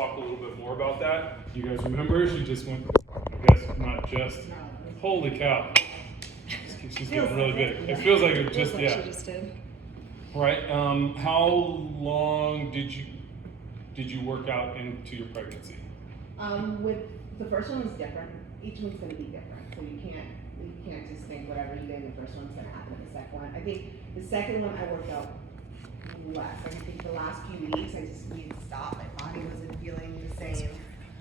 talk a little bit more about that. You guys remember? She just went, I guess, not just, holy cow. She's getting really big. It feels like it just, yeah. She just did. Right. How long did you work out into your pregnancy? With the first one was different. Each one's going to be different, so you can't just think whatever you did in the first one's going to happen in the second one. I think the second one I worked out less. I think the last few weeks I just needed to stop. My body wasn't feeling the same.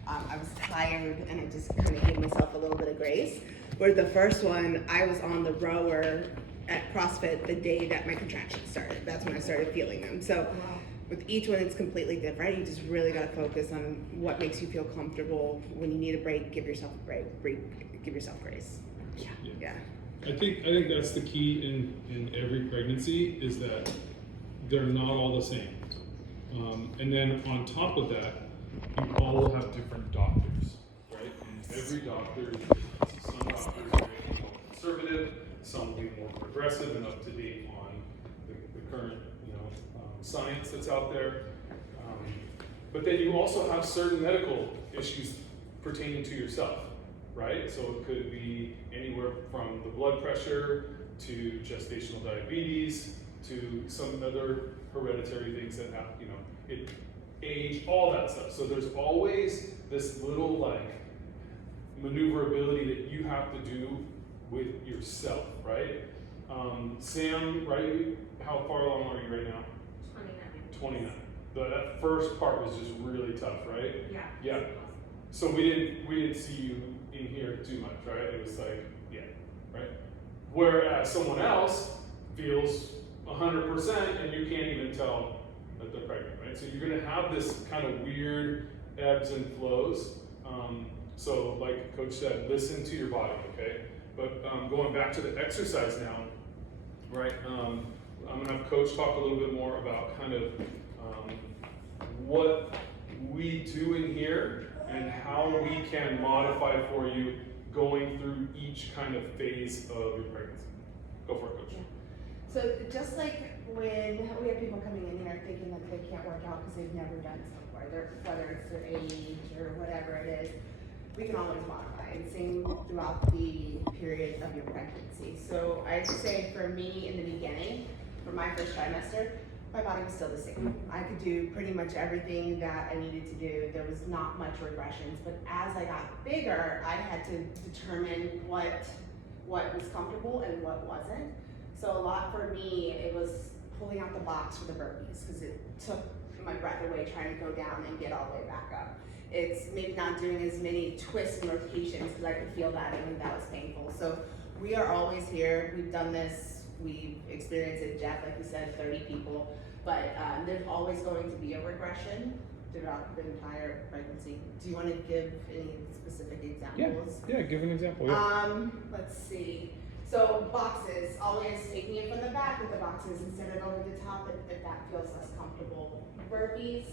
I was tired, and I just kind of gave myself a little bit of grace. Where the first one, I was on the rower at CrossFit the day that my contractions started. That's when I started feeling them. So with each one, it's completely different. You just really got to focus on what makes you feel comfortable. When you need a break, give yourself a break. Give yourself grace. Yeah. I think that's the key in every pregnancy, is that they're not all the same. And then on top of that, you all have different doctors, right? And every doctor is different. So some doctors are more conservative, some will be more progressive and up to date on the current, science that's out there. But then you also have certain medical issues pertaining to yourself, right? So it could be anywhere from the blood pressure to gestational diabetes to some other hereditary things that have, age, all that stuff. So there's always this little maneuverability that you have to do with yourself, right? Sam, right? How far along are you right now? 29. That first part was just really tough, right? Yeah. So we didn't see you in here too much, right? It was right? Whereas someone else feels 100% and you can't even tell that they're pregnant, right? So you're gonna have this kind of weird ebbs and flows. So like Coach said, listen to your body, okay? But going back to the exercise now, right? I'm gonna have Coach talk a little bit more about kind of what we do in here and how we can modify for you going through each kind of phase of your pregnancy. Go for it, Coach. Yeah. So just like when we have people coming in here thinking that they can't work out because they've never done this before, whether it's their age or whatever it is, we can always modify, and same throughout the period of your pregnancy. So I'd say for me in the beginning, for my first trimester, my body was still the same. I could do pretty much everything that I needed to do. There was not much regressions, but as I got bigger, I had to determine what was comfortable and what wasn't. So a lot for me, it was pulling out the box for the burpees, because it took my breath away trying to go down and get all the way back up. It's maybe not doing as many twists and rotations because I could feel that and that was painful. So we are always here. We've done this. We've experienced it, Jeff, like you said, 30 people. But there's always going to be a regression throughout the entire pregnancy. Do you want to give any specific examples? Yeah, give an example. Yeah. Let's see. So boxes, always taking it from the back with the boxes instead of over the top if that feels less comfortable. Burpees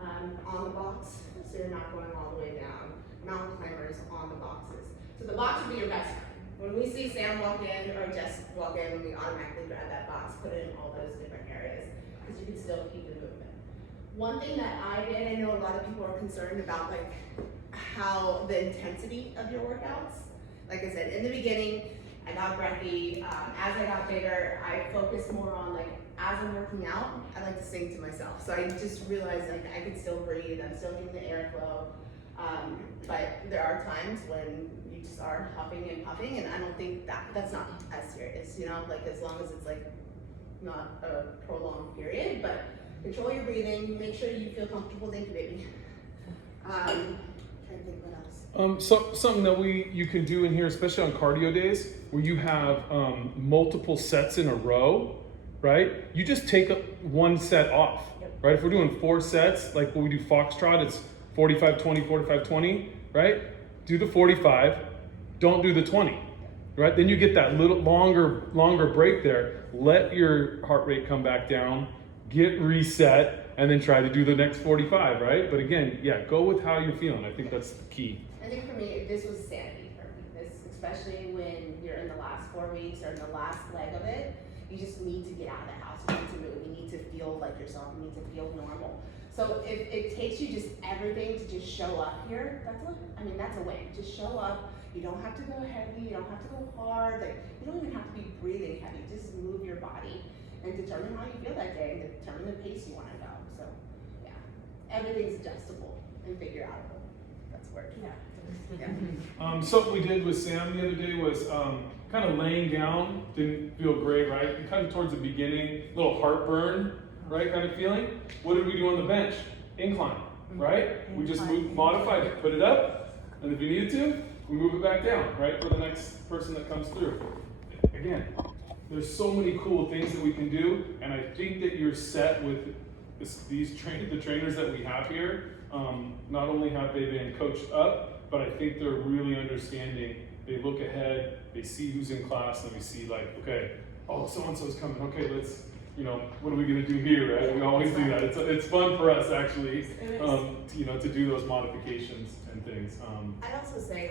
on the box, so you're not going all the way down. Mountain climbers on the boxes. So the box would be your best friend. When we see Sam walk in or Jess walk in, we automatically grab that box, put it in all those different areas, because you can still keep the movement. One thing that I did, I know a lot of people are concerned about how the intensity of your workouts. Like I said, in the beginning, I got breathy. As I got bigger, I focused more on as I'm working out, I like to sing to myself. So I just realized I can still breathe, I'm still getting the airflow. But there are times when you just are huffing and puffing, and I don't think that's not as serious, as long as it's not a prolonged period, but control your breathing, make sure you feel comfortable incubating. Trying to think what else. So something that you can do in here, especially on cardio days, where you have multiple sets in a row, right? You just take one set off, right? If we're doing 4 sets, like when we do Foxtrot, it's 45-20, 45-20, right? Do the 45, don't do the 20, right? Then you get that little longer break there. Let your heart rate come back down, get reset, and then try to do the next 45, right? But again, go with how you're feeling. I think that's the key. I think for me, this was sanity for me. Especially when you're in the last 4 weeks or in the last leg of it, you just need to get out of the house. You need to move. You need to feel like yourself. You need to feel normal. So if it takes you just everything to just show up here, that's a win. Just show up. You don't have to go heavy, you don't have to go hard, like you don't even have to be breathing heavy. Just move your body and determine how you feel that day and determine the pace you want to go. So yeah, everything's adjustable and figure outable. That's the word. Yeah. Something we did with Sam the other day was kind of laying down. Didn't feel great, right? Kind of towards the beginning, little heartburn, right? Kind of feeling. What did we do on the bench? Incline, right? We just modified it, put it up, and if you needed to, we move it back down, right? For the next person that comes through. Again, there's so many cool things that we can do, and I think that you're set with the trainers that we have here. Not only have they been coached up, but I think they're really understanding. They look ahead, they see who's in class, and we see like, okay, oh, so-and-so's coming, okay, let's, what are we gonna do here, right? We always do that. It's fun for us actually, to do those modifications and things. I'd also say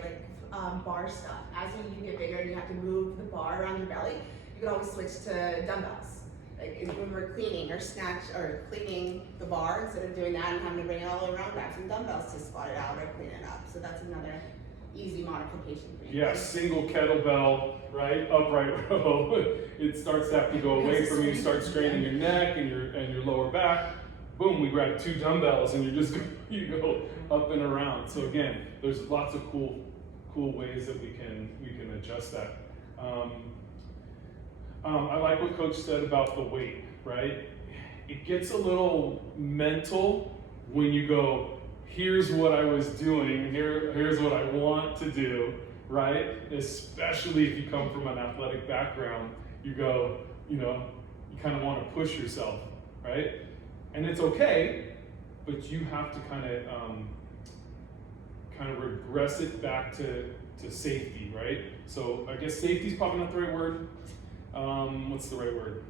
bar stuff. As you get bigger and you have to move the bar around your belly, you can always switch to dumbbells. Like when we're cleaning or cleaning the bar, instead of doing that and having to bring it all around, grab some dumbbells to spot it out or clean it up. So that's another easy modification for you. Yeah, single kettlebell, right? Upright row. It starts to have to go away from you. You start straining your neck and your lower back. Boom, we grab 2 dumbbells and you go up and around. So again, there's lots of cool ways that we can adjust that. I like what Coach said about the weight, right? It gets a little mental when you go, here's what I was doing, here's what I want to do, right? Especially if you come from an athletic background, you go, you kind of want to push yourself, right? And it's okay, but you have to kind of regress it back to safety, right? So I guess safety is probably not the right word. What's the right word?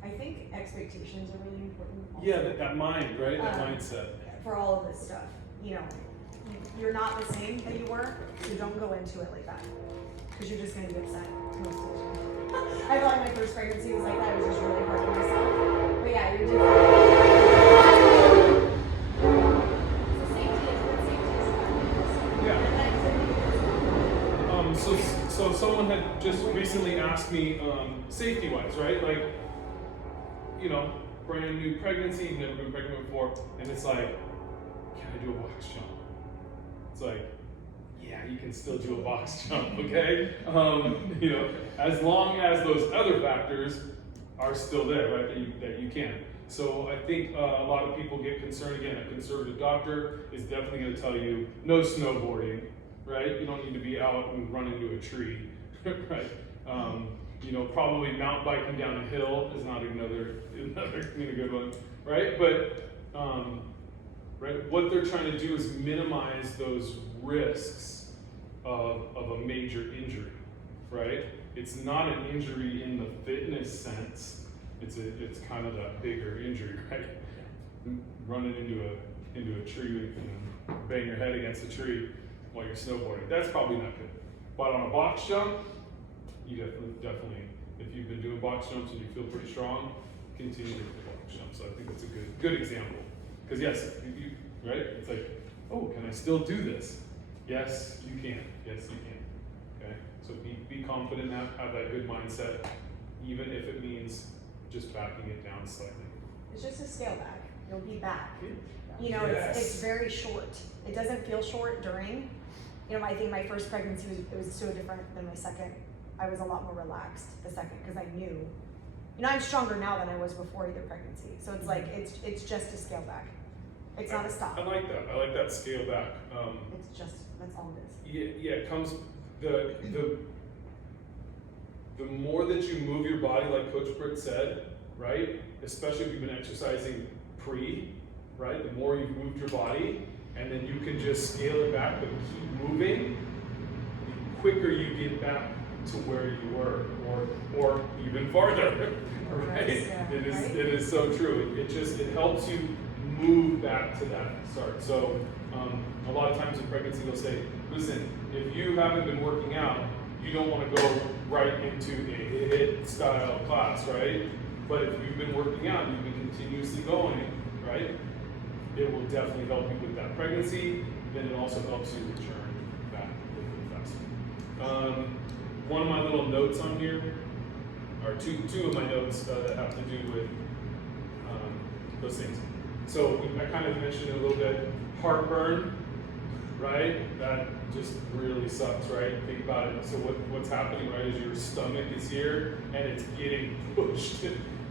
I think expectations are really important. Also. Yeah, that mind, right? That mindset. For all of this stuff, you're not the same that you were, so don't go into it like that, because you're just going to be upset most of the time. I felt like my first pregnancy was like that. It was just really hard on myself. But yeah, you're different. So someone had just recently asked me, safety-wise, right? Like, brand new pregnancy, never been pregnant before, and it's like, can I do a box jump? It's like, yeah, you can still do a box jump, okay? As long as those other factors are still there, right, that you can. So I think a lot of people get concerned. Again, a conservative doctor is definitely going to tell you no snowboarding, right? You don't need to be out and run into a tree, right? Probably mountain biking down a hill is not another good one, right? But right, what they're trying to do is minimize those risks of a major injury, right? It's not an injury in the fitness sense. It's kind of that bigger injury, right? Running into a tree and bang your head against a tree while you're snowboarding. That's probably not good. But on a box jump, you definitely, if you've been doing box jumps and you feel pretty strong, continue to do box jumps. So I think that's a good example. Because yes, right? It's like, oh, can I still do this? Yes, you can. Yes, you can. Okay? So be confident, have that good mindset, even if it means just backing it down slightly. It's just a scale back. You'll be back. Yes. It's very short. It doesn't feel short during. I think my first pregnancy was so different than my second. I was a lot more relaxed the second because I knew. I'm stronger now than I was before either pregnancy. So it's like it's just a scale back. It's not a stop. I like that. I like that scale back. That's all it is. Yeah. It comes the more that you move your body, like Coach Britt said, right? Especially if you've been exercising right? The more you've moved your body, and then you can just scale it back, but keep moving, the quicker you get back to where you were, or even farther, right? Yeah, it is so true. It helps you move back to that start. So a lot of times in pregnancy they'll say, listen, if you haven't been working out, you don't want to go right into a HIIT style class, right? But if you've been working out, you've been continuously going, right, it will definitely help you with that pregnancy. Then it also helps you return back a little bit faster. One of my little notes on here, or two of my notes that have to do with those things. So I kind of mentioned it a little bit. Heartburn, right? That just really sucks, right? Think about it. So what's happening, right, is your stomach is here and it's getting pushed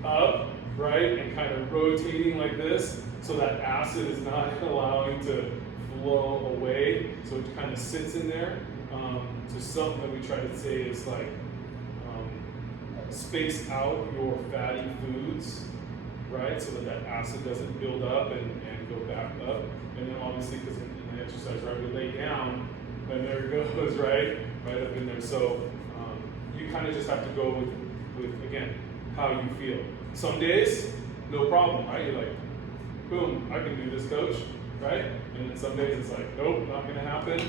up, right? And kind of rotating like this. So that acid is not allowing to flow away. So it kind of sits in there. So something that we try to say is like, space out your fatty foods, right? So that acid doesn't build up and go back up. And then obviously, because in the exercise, right, we lay down, and there it goes, right up in there. So you kind of just have to go with again, how you feel. Some days, no problem, right? You're like, boom, I can do this, coach, right? And then some days it's like, nope, not gonna happen,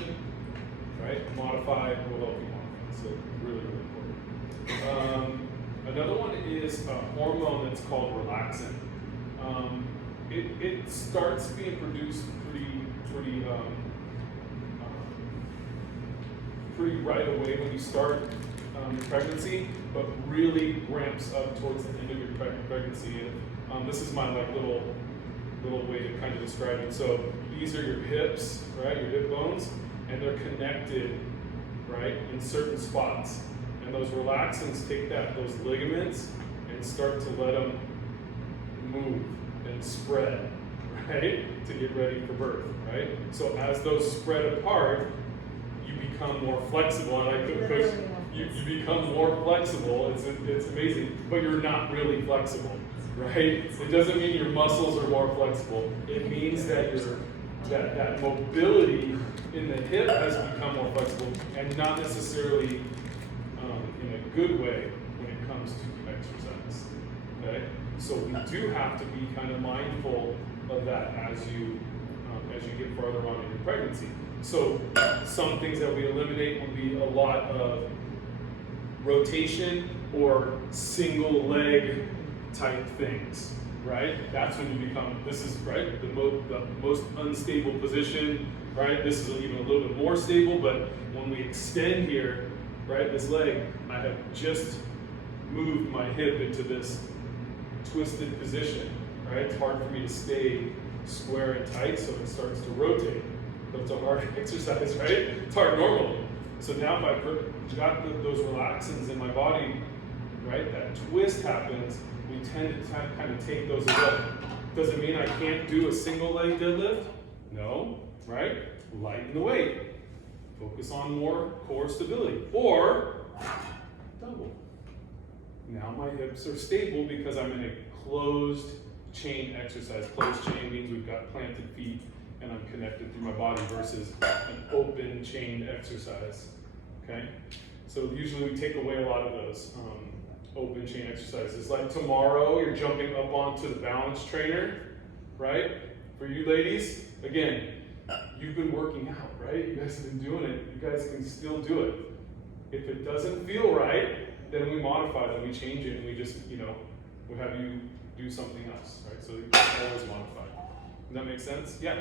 right? Modify will help you modify. So really, really important. Another one is a hormone that's called relaxin. It starts being produced pretty right away when you start your pregnancy, but really ramps up towards the end of your pregnancy. And this is my like little way to kind of describe it. So these are your hips, right? Your hip bones, and they're connected, right, in certain spots. And those relaxins take those ligaments and start to let them move and spread, right, to get ready for birth, right? So as those spread apart, you become more flexible. I like to push. You become more flexible. It's amazing, but you're not really flexible, right? It doesn't mean your muscles are more flexible. It means that that mobility in the hip has become more flexible, and not necessarily in a good way when it comes to exercise. Okay, so we do have to be kind of mindful of that as you get farther on in your pregnancy. So some things that we eliminate would be a lot of rotation or single leg type things, right? That's when you become, this is, right, the most unstable position, right? This is even a little bit more stable, but when we extend here, right, this leg, I have just moved my hip into this twisted position, right? It's hard for me to stay square and tight, so it starts to rotate. But it's a hard exercise, right? It's hard normally. So now if I got those relaxins in my body, right, that twist happens, we tend to kind of take those away. Does it mean I can't do a single leg deadlift? No, right? Lighten the weight. Focus on more core stability. Or double. Now my hips are stable because I'm in a closed chain exercise. Closed chain means we've got planted feet and I'm connected through my body versus an open chain exercise. Okay? So usually we take away a lot of those open chain exercises. Like tomorrow, you're jumping up onto the balance trainer, right? For you ladies, again, you've been working out, right? You guys have been doing it. You guys can still do it. If it doesn't feel right, then we modify, then we change it, and we just, we have you do something else, right? So you can always modify. Does that make sense? Yeah.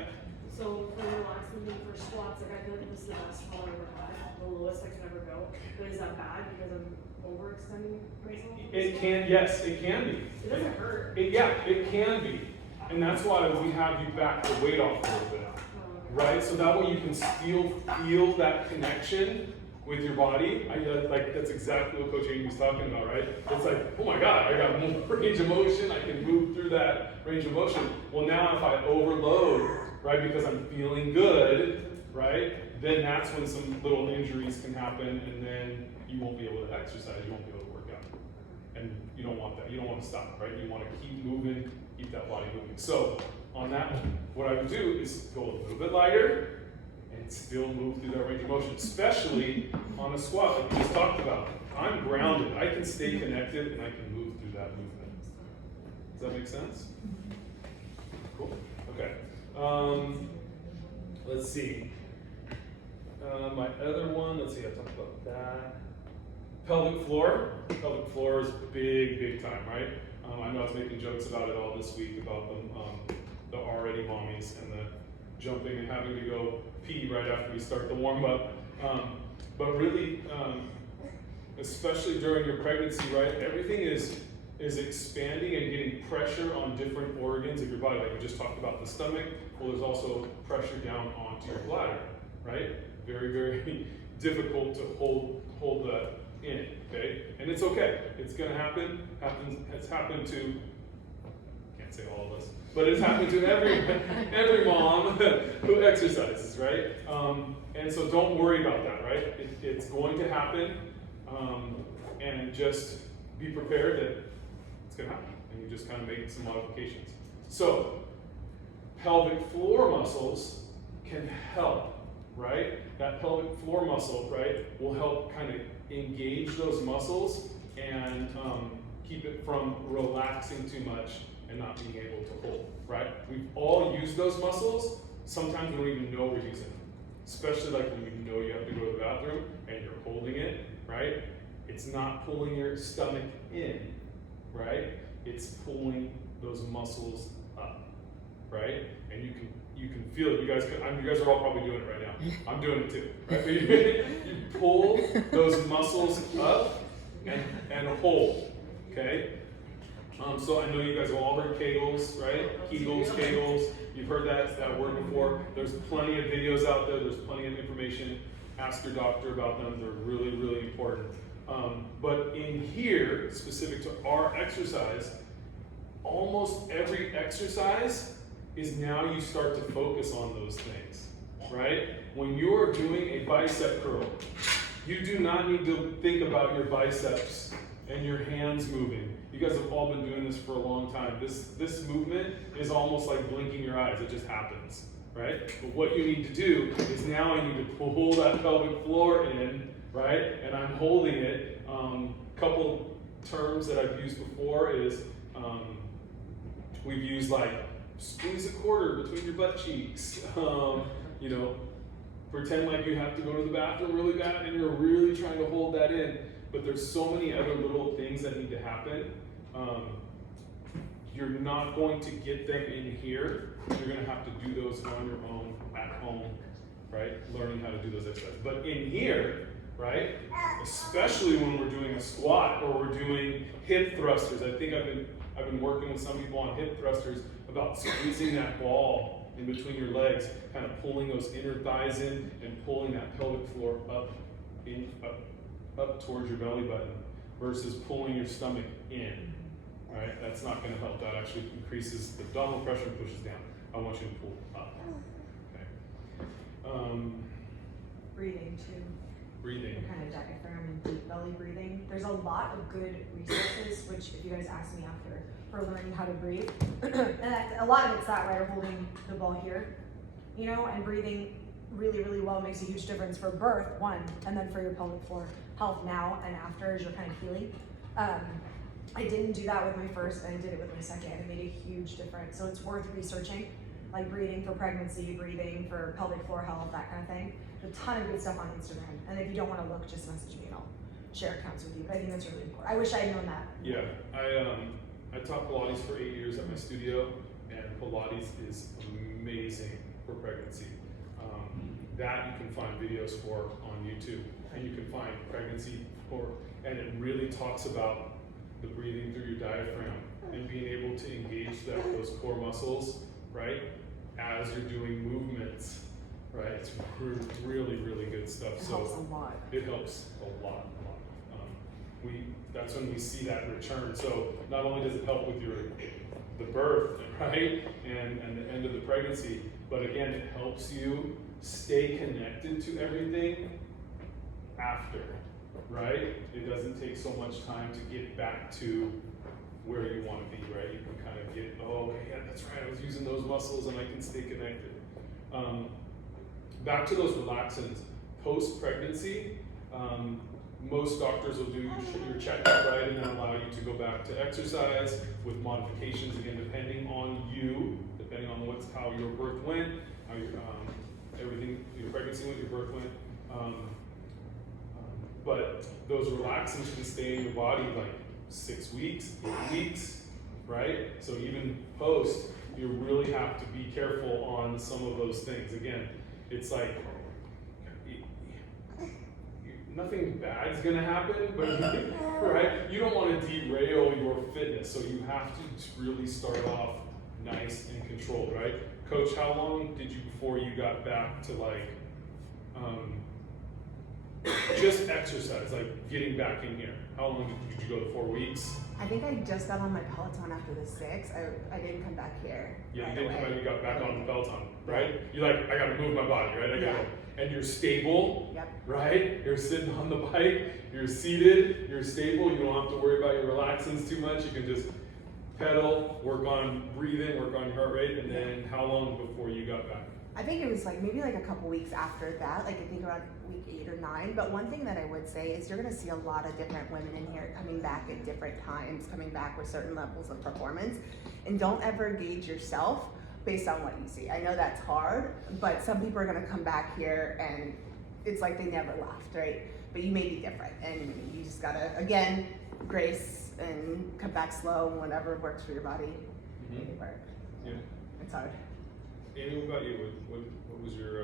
So for relaxing me for squats, like I feel like this is the best fall I ever had, the lowest I can ever go. But is that bad because I'm overextending myself? It can, yes, it can be. It doesn't hurt. It can be. And that's why we have you back the weight off a little bit, right? So that way you can still feel that connection with your body. Like that's exactly what Coach Amy was talking about, right? It's like, oh my God, I got more range of motion. I can move through that range of motion. Well, now if I overload, right, because I'm feeling good, right, then that's when some little injuries can happen, and then you won't be able to exercise, you won't be able to work out. And you don't want that. You don't want to stop, right? You want to keep moving, keep that body moving. So on that one, what I would do is go a little bit lighter and still move through that range of motion, especially on a squat like we just talked about. I'm grounded. I can stay connected and I can move through that movement. Does that make sense? Cool. Okay. Let's see. My other one, let's see, I talked about that. Pelvic floor. Pelvic floor is big time, right? I know I was making jokes about it all this week about the already mommies and the jumping and having to go pee right after we start the warm up. But really, especially during your pregnancy, right? Everything is expanding and getting pressure on different organs of your body. Like we just talked about the stomach. Well, there's also pressure down onto your bladder, right? Very, very difficult to hold that in, okay? And it's okay. It's gonna happen. It's happened to, can't say all of us, but it's happened to every mom who exercises, right? And so don't worry about that, right? It's going to happen, and just be prepared that it's gonna happen, and you just kind of make some modifications. So, pelvic floor muscles can help, right? That pelvic floor muscle, right, will help kind of engage those muscles and keep it from relaxing too much and not being able to hold, right? We've all used those muscles. Sometimes we don't even know we're using them, especially like when you know you have to go to the bathroom and you're holding it, right? It's not pulling your stomach in, right? It's pulling those muscles up, right? And you can feel it. You guys are all probably doing it right now. I'm doing it too, right? You pull those muscles up and hold, okay? So I know you guys have all heard Kegels, right? Kegels. You've heard that word before. There's plenty of videos out there. There's plenty of information. Ask your doctor about them. They're really, really important. But in here, specific to our exercise, almost every exercise is now you start to focus on those things, right? When you're doing a bicep curl, you do not need to think about your biceps and your hands moving. You guys have all been doing this for a long time. This movement is almost like blinking your eyes. It just happens, right? But what you need to do is now I need to pull that pelvic floor in, right? And I'm holding it. Couple terms that I've used before is we've used like squeeze a quarter between your butt cheeks. You know, pretend like you have to go to the bathroom really bad and you're really trying to hold that in. But there's so many other little things that need to happen. You're not going to get them in here. You're going to have to do those on your own at home, right? Learning how to do those exercises. But in here, right? Especially when we're doing a squat or we're doing hip thrusters. I think I've been working with some people on hip thrusters about squeezing that ball in between your legs, kind of pulling those inner thighs in and pulling that pelvic floor up towards your belly button versus pulling your stomach in, right? That's not going to help. That actually increases the abdominal pressure and pushes down. I want you to pull up, okay? Breathing too. Breathing. Kind of diaphragm and deep belly breathing. There's a lot of good resources, which if you guys ask me after, for learning how to breathe. And a lot of it's that, right, of holding the ball here, you know, and breathing really, really well makes a huge difference for birth, one, and then for your pelvic floor health now and after as you're kind of healing. I didn't do that with my first, and I did it with my second, and it made a huge difference. So it's worth researching, like breathing for pregnancy, breathing for pelvic floor health, that kind of thing. There's a ton of good stuff on Instagram, and if you don't want to look, just message me and I'll share accounts with you. But I think that's really important. I wish I had known that. Yeah, I taught Pilates for 8 years at my studio, and Pilates is amazing for pregnancy. That you can find videos for on YouTube, and you can find pregnancy and it really talks about the breathing through your diaphragm and being able to engage those core muscles, right, as you're doing movements, right? It's really, really good stuff. It helps a lot. It helps a lot. That's when we see that return. So not only does it help with the birth, right, and the end of the pregnancy, but again, it helps you stay connected to everything after, right? It doesn't take so much time to get back to where you want to be, right? You can kind of get, oh, okay, yeah, that's right, I was using those muscles and I can stay connected. Back to those relaxants. Post-pregnancy, most doctors will do your checkup, right, and then allow you to go back to exercise with modifications, again, depending on you, depending on how your birth went, how your pregnancy went, your birth went. But those relaxants can stay in your body like 6 weeks, 8 weeks, right? So even post, you really have to be careful on some of those things. Again, it's like, nothing bad's gonna happen, but right? You don't want to derail your fitness, so you have to really start off nice and controlled, right? Coach, how long did you before you got back to like just exercise, like getting back in here? How long did you go? 4 weeks? I think I just got on my Peloton after the 6. I didn't come back here. Yeah, right you didn't come away. back. You got back on the Peloton, right? You're like, I gotta move my body, right? I gotta, and you're stable. Yep. Right? You're sitting on the bike, you're seated, you're stable, you don't have to worry about your relaxants too much. You can just pedal, work on breathing, work on your heart rate, and then how long before you got back? I think it was like maybe like a couple weeks after that, like I think around week 8 or 9. But one thing that I would say is you're gonna see a lot of different women in here coming back at different times, coming back with certain levels of performance. And don't ever gauge yourself based on what you see. I know that's hard, but some people are gonna come back here and it's like they never left, right? But you may be different, and you just gotta, again, grace and come back slow, and whatever works for your body, make it work. Yeah. It's hard. Amy, what about you? What was your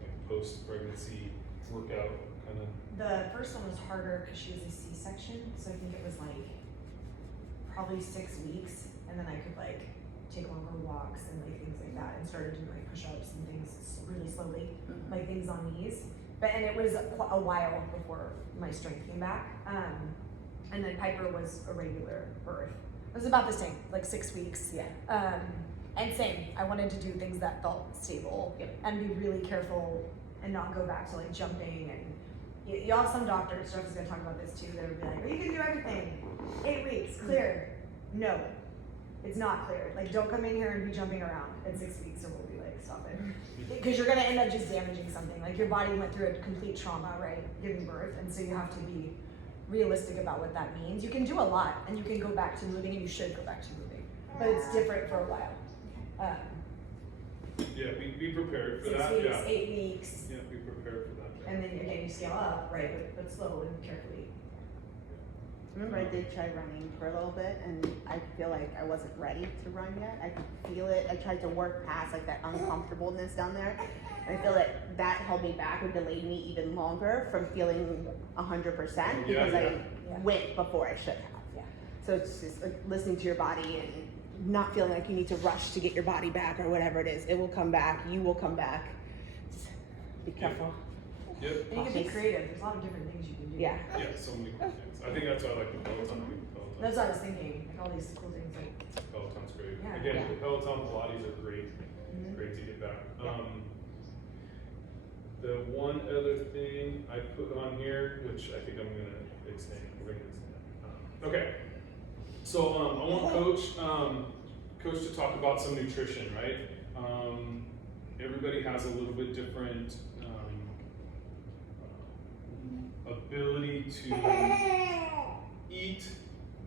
like post-pregnancy workout kind of? The first one was harder because she was a C-section, so I think it was like probably 6 weeks, and then I could like take longer walks and like things like that, and started doing like push-ups and things really slowly, like things on knees. And it was a while before my strength came back. And then Piper was a regular birth. It was about the same, like 6 weeks. Yeah. And same, I wanted to do things that felt stable and be really careful and not go back to like jumping. And you have some doctors, Jeff is gonna talk about this too, that would be like, well, you can do everything. 8 weeks, clear. No, it's not clear. Like, don't come in here and be jumping around at 6 weeks, or we'll be like, stop it. Because you're gonna end up just damaging something. Like, your body went through a complete trauma, right, giving birth, and so you have to be realistic about what that means. You can do a lot, and you can go back to moving, and you should go back to moving, but it's different for a while. Yeah, be prepared for 6 that. weeks, Yeah. 8 weeks, Yeah, be prepared for that. and then again you scale up, right, but slow and carefully. Remember I did try running for a little bit, and I feel like I wasn't ready to run yet. I could feel it. I tried to work past like that uncomfortableness down there. And I feel like that held me back or delayed me even longer from feeling 100% because I went before I should have. Yeah. So it's just listening to your body and not feeling like you need to rush to get your body back or whatever it is. It will come back. You will come back. Just be careful. Yep. And you can be creative. There's a lot of different things you can do. Yeah. Yeah, so many cool things. I think that's why I like the Peloton. I think the Peloton. That's what I was thinking. Like all these cool things. Like, Peloton's great. Yeah. Again, Yeah. the Peloton Pilates are great. Great to get back. The one other thing I put on here, which I think I'm gonna extend. We're gonna extend. Okay. So I want Coach to talk about some nutrition, right? Everybody has a little bit different ability to eat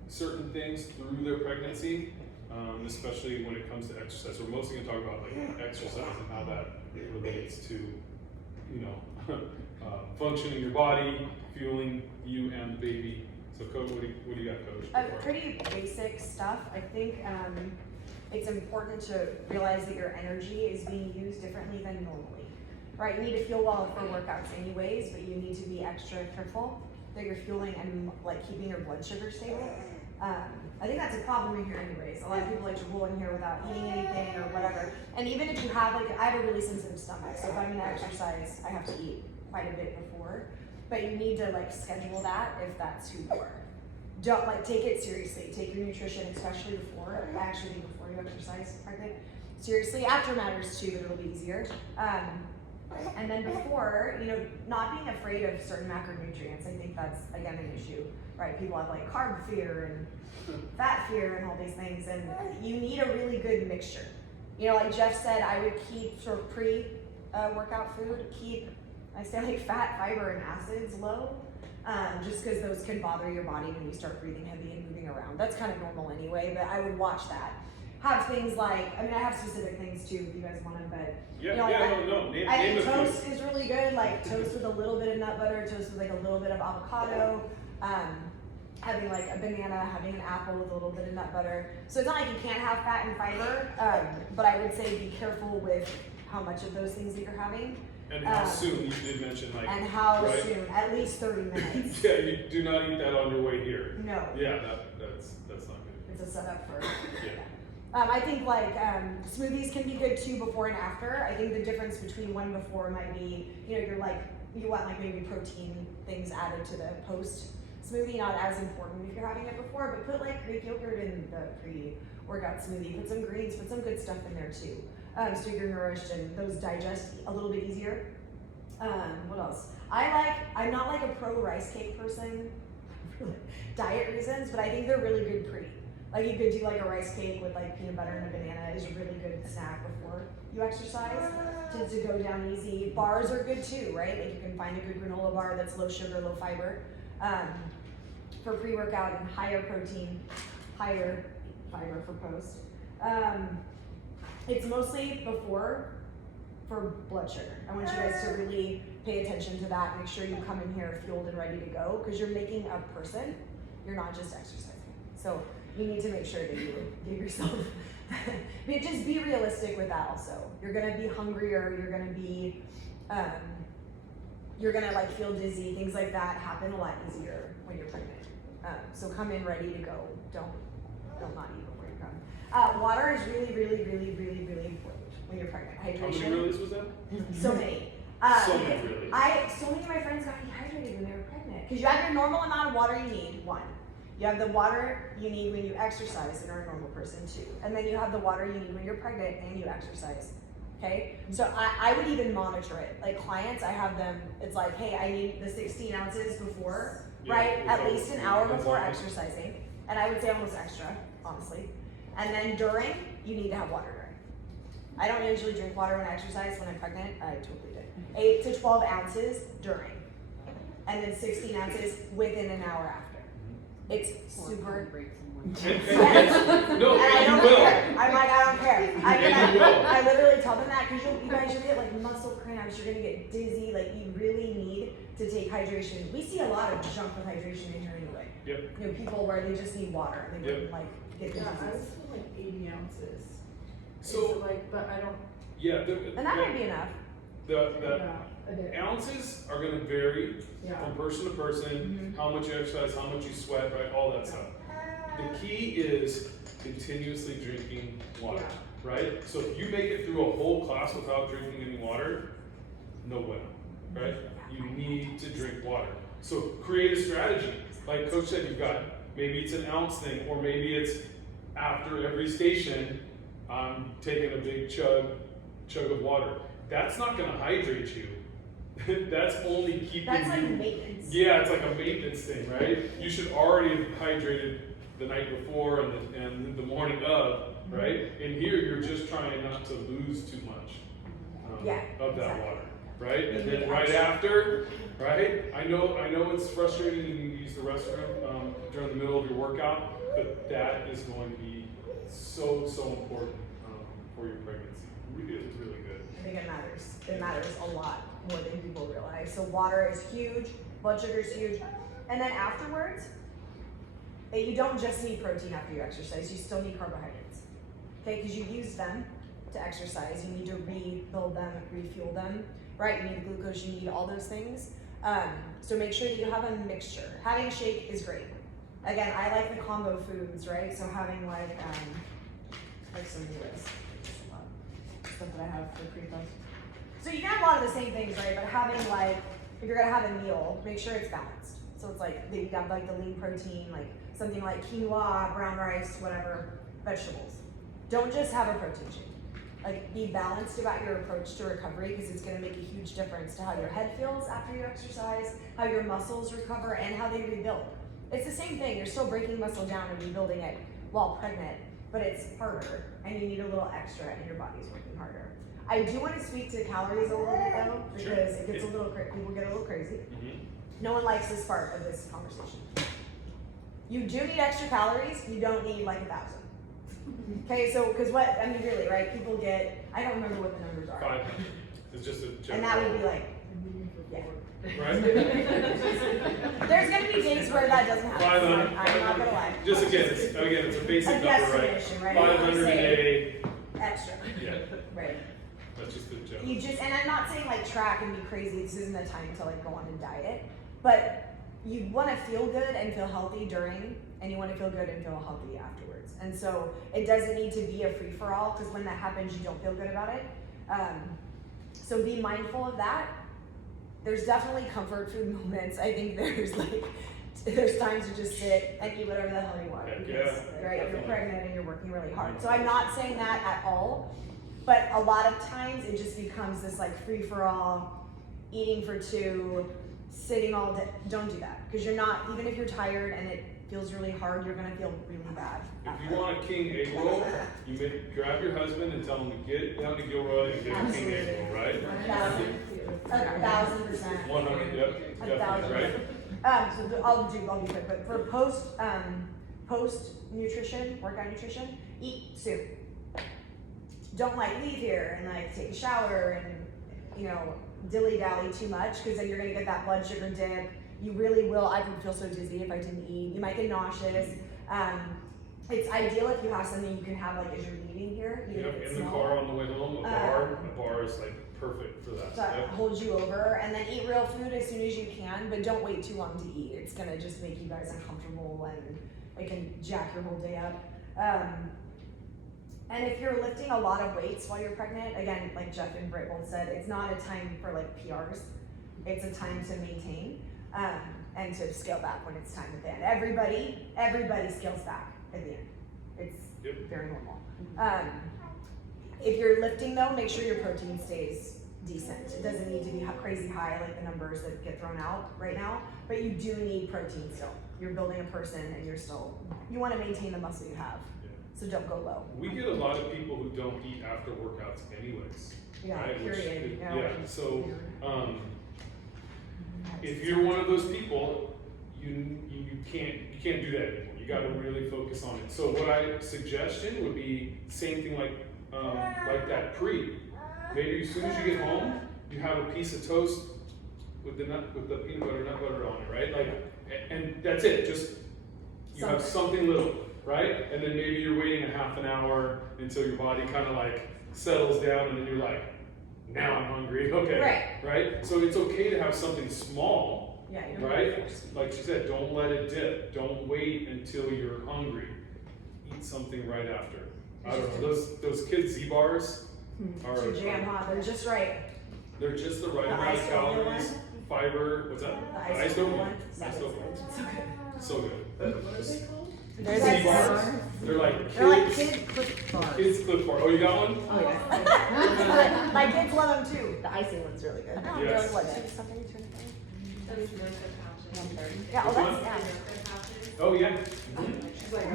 certain things through their pregnancy, especially when it comes to exercise. We're mostly gonna talk about like exercise and how that relates to, you know, functioning your body, fueling you and the baby. So Coach, what do you got, Coach? pretty basic stuff. I think it's important to realize that your energy is being used differently than normally. Right, you need to fuel well for workouts anyways, but you need to be extra careful that you're fueling and like keeping your blood sugar stable. I think that's a problem in here anyways. A lot of people like to roll in here without eating anything or whatever. And even if you have like, I have a really sensitive stomach, so if I'm gonna exercise, I have to eat quite a bit before. But you need to like schedule that if that's who you are. Don't like take it seriously. Take your nutrition, especially before, actually before you exercise, pregnant. Seriously, after matters too, but it'll be easier. And then before, you know, not being afraid of certain macronutrients. I think that's, again, an issue, right? People have like carb fear and fat fear and all these things, and you need a really good mixture. You know, like Jeff said, I would keep sort of pre-workout food, I say like fat, fiber, and acids low, just because those can bother your body when you start breathing heavy and moving around. That's kind of normal anyway, but I would watch that. Have things like, I mean, I have specific things too if you guys want them, but Yeah, you know, name I a think few. toast is really good, like toast with a little bit of nut butter, toast with like a little bit of avocado. having like a banana, having an apple with a little bit of nut butter. So it's not like you can't have fat and fiber, but I would say be careful with how much of those things that you're having. And how soon, you did mention like. And how right? soon, at least 30 minutes. Yeah, you do not eat that on your way here. No, Yeah, that's not good. it's a setup for, Yeah. I think like smoothies can be good too before and after. I think the difference between one before might be, you know, you want like maybe protein things added to the post smoothie, not as important if you're having it before, but put like Greek yogurt in the pre-workout smoothie, put some greens, put some good stuff in there too. So you're nourished and those digest a little bit easier. What else? I'm not like a pro rice cake person for like diet reasons, but I think they're really good pre. Like you could do like a rice cake with like peanut butter and a banana is a really good snack before you exercise to go down easy. Bars are good too, right? Like you can find a good granola bar that's low sugar, low fiber. For pre-workout and higher protein, higher fiber for post. It's mostly before for blood sugar. I want you guys to really pay attention to that. Make sure you come in here fueled and ready to go because you're making a person. You're not just exercising. So you need to make sure that you give yourself, but just be realistic with that also. You're gonna be hungrier, you're gonna be, you're gonna like feel dizzy, things like that happen a lot easier when you're pregnant. So come in ready to go. Don't not eat before you come. Water is really, really, really, really, really important when you're pregnant. Hydration. How many releases was that? So many. So many releases. So many of my friends got dehydrated when they were pregnant. Because you have your normal amount of water you need, one. You have the water you need when you exercise and are a normal person, two. And then you have the water you need when you're pregnant and you exercise. Okay? So I would even monitor it. Like clients, I have them, it's like, hey, I need the 16 ounces before, Yeah, right? At without- least an hour before without- exercising. And I would say almost extra, honestly. And then during, you need to have water during. I don't usually drink water when I exercise. When I'm pregnant, I totally did. 8 to 12 ounces during. And then 16 ounces within an hour after. It's super. No, And I and don't you will. care. I'm like, I don't care. And you will. I literally tell them that because you guys, you're gonna get like muscle cramps, you're gonna get dizzy, like you really need to take hydration. We see a lot of junk with hydration in here anyway. Yep. You know, people where they just need water and they wouldn't like get Yeah, I was diseases. told like 80 ounces. So, Is it like, but I don't. yeah, And that might be enough. the Yeah, a day. ounces are gonna vary Yeah. from person to person, how much you exercise, how much you sweat, right, all that stuff. The key is continuously drinking water, right? So if you make it through a whole class without drinking any water, no bueno, right? You need to drink water. So create a strategy. Like Coach said, you've got, maybe it's an ounce thing, or maybe it's after every station, I'm taking a big chug of water. That's not gonna hydrate you. That's only keeping That's like you. maintenance. Yeah, it's like a maintenance thing, right? You should already have hydrated the night before and the morning of, right? And here you're just trying not to lose too much Yeah, of that exactly. water, right? You And need then right extra. after, right? I know it's frustrating when you use the restroom during the middle of your workout, but that is going to be so important for your pregnancy. It's really good. I think it matters. It matters a lot more than people realize. So water is huge, blood sugar is huge. And then afterwards, you don't just need protein after you exercise, you still need carbohydrates. Okay, because you use them to exercise, you need to rebuild them, refuel them, right? You need the glucose, you need all those things. So make sure that you have a mixture. Having a shake is great. Again, I like the combo foods, right? So having like some of this stuff that I have for pre-post. So you can have a lot of the same things, right? But having like, if you're gonna have a meal, make sure it's balanced. So it's like, you got like the lean protein, like something like quinoa, brown rice, whatever, vegetables. Don't just have a protein shake. Like be balanced about your approach to recovery because it's gonna make a huge difference to how your head feels after you exercise, how your muscles recover, and how they rebuild. It's the same thing, you're still breaking muscle down and rebuilding it while pregnant, but it's harder and you need a little extra and your body's working harder. I do want to speak to calories a little bit though, because it gets a little, people get a little crazy. No one likes this part of this conversation. You do need extra calories, you don't need like 1,000. Okay, so, because what, I mean really, right, people get, I don't remember what the numbers are. 500. It's just a general. And that would be like moving for Yeah. forward. Right? There's gonna be days where that doesn't happen. 500, I'm not gonna lie. Just again, it's a basic A number, right? guesstimation, right? 500 a day, Extra, yeah, right? that's just the general. You just, and I'm not saying like track and be crazy, this isn't the time to like go on a diet, but you wanna feel good and feel healthy during, and you wanna feel good and feel healthy afterwards. And so it doesn't need to be a free-for-all, because when that happens, you don't feel good about it. So be mindful of that. There's definitely comfort food moments. I think there's times to just sit and eat whatever the hell you want. Heck Because, yeah, right, you're definitely. pregnant and you're working really hard. So I'm not saying that at all, but a lot of times it just becomes this like free for all, eating for two, sitting all day. Don't do that, because you're not, even if you're tired and it feels really hard, you're gonna feel really bad. If you want a king egg roll, grab your husband and tell him to get down to Gilroy and get a king egg roll, right? 1,000%. 100, yep, definitely, right? So I'll be quick, but for post nutrition, workout nutrition, eat soup. Don't like leave here and like take a shower and dilly dally too much, because then you're gonna get that blood sugar dip. You really will. I would feel so dizzy if I didn't eat. You might get nauseous. It's ideal if you have something you can have like as you're leaving here. Even if Yep, it's in the small. car on the way home, a bar is like perfect for that. So Yep. hold you over, and then eat real food as soon as you can, but don't wait too long to eat. It's gonna just make you guys uncomfortable and it can jack your whole day up. And if you're lifting a lot of weights while you're pregnant, again, like Jeff and Britt both said, it's not a time for like PRs. It's a time to maintain and to scale back when it's time at the end. Everybody scales back at the end. It's very normal. If you're lifting though, make sure your protein stays decent. It doesn't need to be crazy high like the numbers that get thrown out right now, but you do need protein still. You're building a person and you want to maintain the muscle you have. So don't go low. We get a lot of people who don't eat after workouts anyways. Yeah, right? period. So if you're one of those people, you can't do that anymore. You got to really focus on it. So what I suggestion would be same thing like that pre. Maybe as soon as you get home, you have a piece of toast with the peanut butter on it, right? And that's it. Just you have something little, right? And then maybe you're waiting a half an hour until your body kind of like settles down, and then you're like, now I'm hungry. Okay, right? So it's okay to have something small, right? Like she said, don't let it dip. Don't wait until you're hungry. Eat something right after. I don't know. Those kids Z-bars are Jam hot. They're just right. They're just the right The amount of iced oatmeal calories, one? fiber. What's that? The The iced oatmeal one? Iced oatmeal. So good. They're Z-bars. They're like kid Clif bars. kids Clif bar. Oh, you got one? Oh yeah. My kids love them too. The icing one's really good. Yes. They're like, what, something, That's really good passion. yeah, oh, that's, Which yeah. Oh yeah.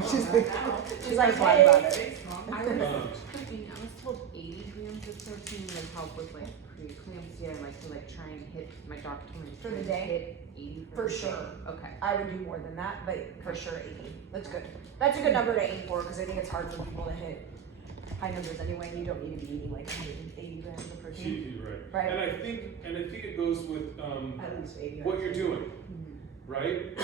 She's like, hey. I was told 80 grams of protein would help with like preeclampsia and like to like try and hit, my doctor told me to For try the and day? hit 80 For the day. sure. Okay. I would do more than that, but for sure 80. That's good. That's a good number to aim for, because I think it's hard for people to hit high numbers anyway, and you don't need to be eating like 180 grams of protein. You're right. Right. And I think it goes with At least 80. what you're doing, right?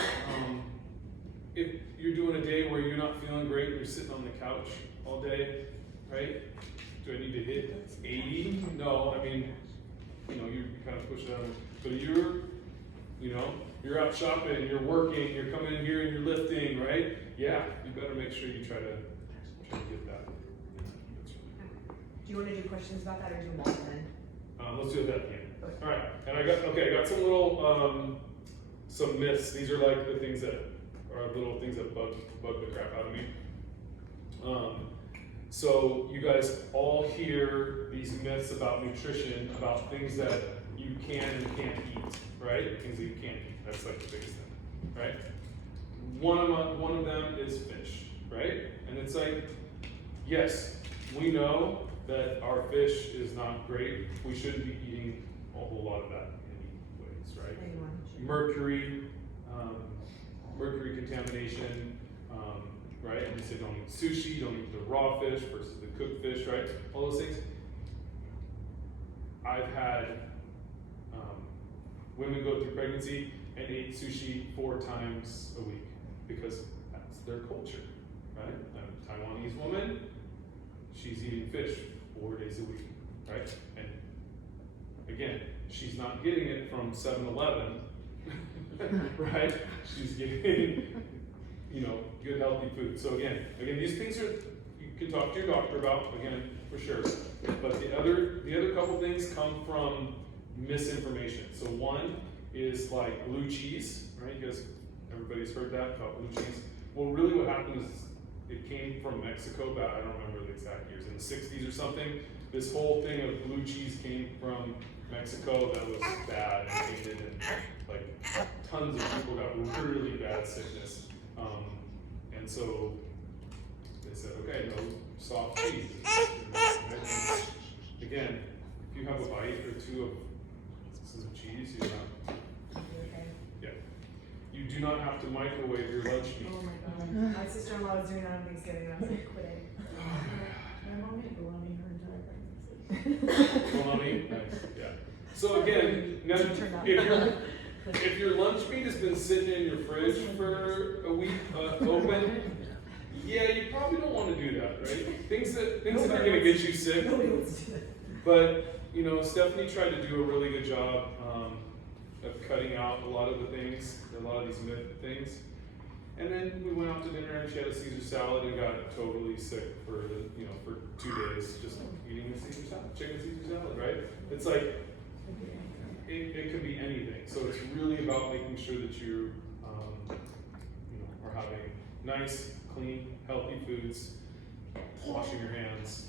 If you're doing a day where you're not feeling great, you're sitting on the couch all day, right? Do I need to hit 80? No, I mean, you kind of push it on. But you're out shopping, you're working, you're coming in here and you're lifting, right? Yeah, you better make sure you try to get that. Do you want to do questions about that, or do you want then? Let's do it at the end. All right, and I got some little some myths. These are like the things that are little things that bug the crap out of me. So you guys all hear these myths about nutrition, about things that you can and can't eat, right? Things that you can't eat. That's like the biggest thing, right? One of them is fish, right? And it's like, yes, we know that our fish is not great. We shouldn't be eating a whole lot of that in any ways, right? Mercury contamination, right? And you say don't eat sushi, don't eat the raw fish versus the cooked fish, right? All those things. I've had women go through pregnancy and eat sushi 4 times a week because that's their culture, right? A Taiwanese woman, she's eating fish 4 days a week, right? And again, she's not getting it from 7-Eleven, right? She's getting, good healthy food. So again, these things you can talk to your doctor about, again, for sure. But the other couple things come from misinformation. So one is like blue cheese, right? Everybody's heard that about blue cheese. Well, really what happened is it came from Mexico back, I don't remember the exact years, in the 60s or something. This whole thing of blue cheese came from Mexico that was bad and tainted, and like tons of people got really bad sickness. And so they said, okay, no soft cheese. Right? Again, if you have a bite or two of some cheese, you're not. Yeah. You do not have to microwave your lunch meat. Oh my god. My sister-in-law was doing that on Thanksgiving and I was like, quit it. My mom had bologna her entire pregnancy. Bologna? Nice, yeah. So again, now, if your lunch meat has been sitting in your fridge for a week open, yeah, you probably don't want to do that, right? Things that are going to get you sick. But Stephanie tried to do a really good job of cutting out a lot of these myth things. And then we went out to dinner and she had a Caesar salad and got totally sick for 2 days just eating the Caesar salad, chicken Caesar salad, right? It's like it could be anything. So it's really about making sure that you are having nice, clean, healthy foods, washing your hands,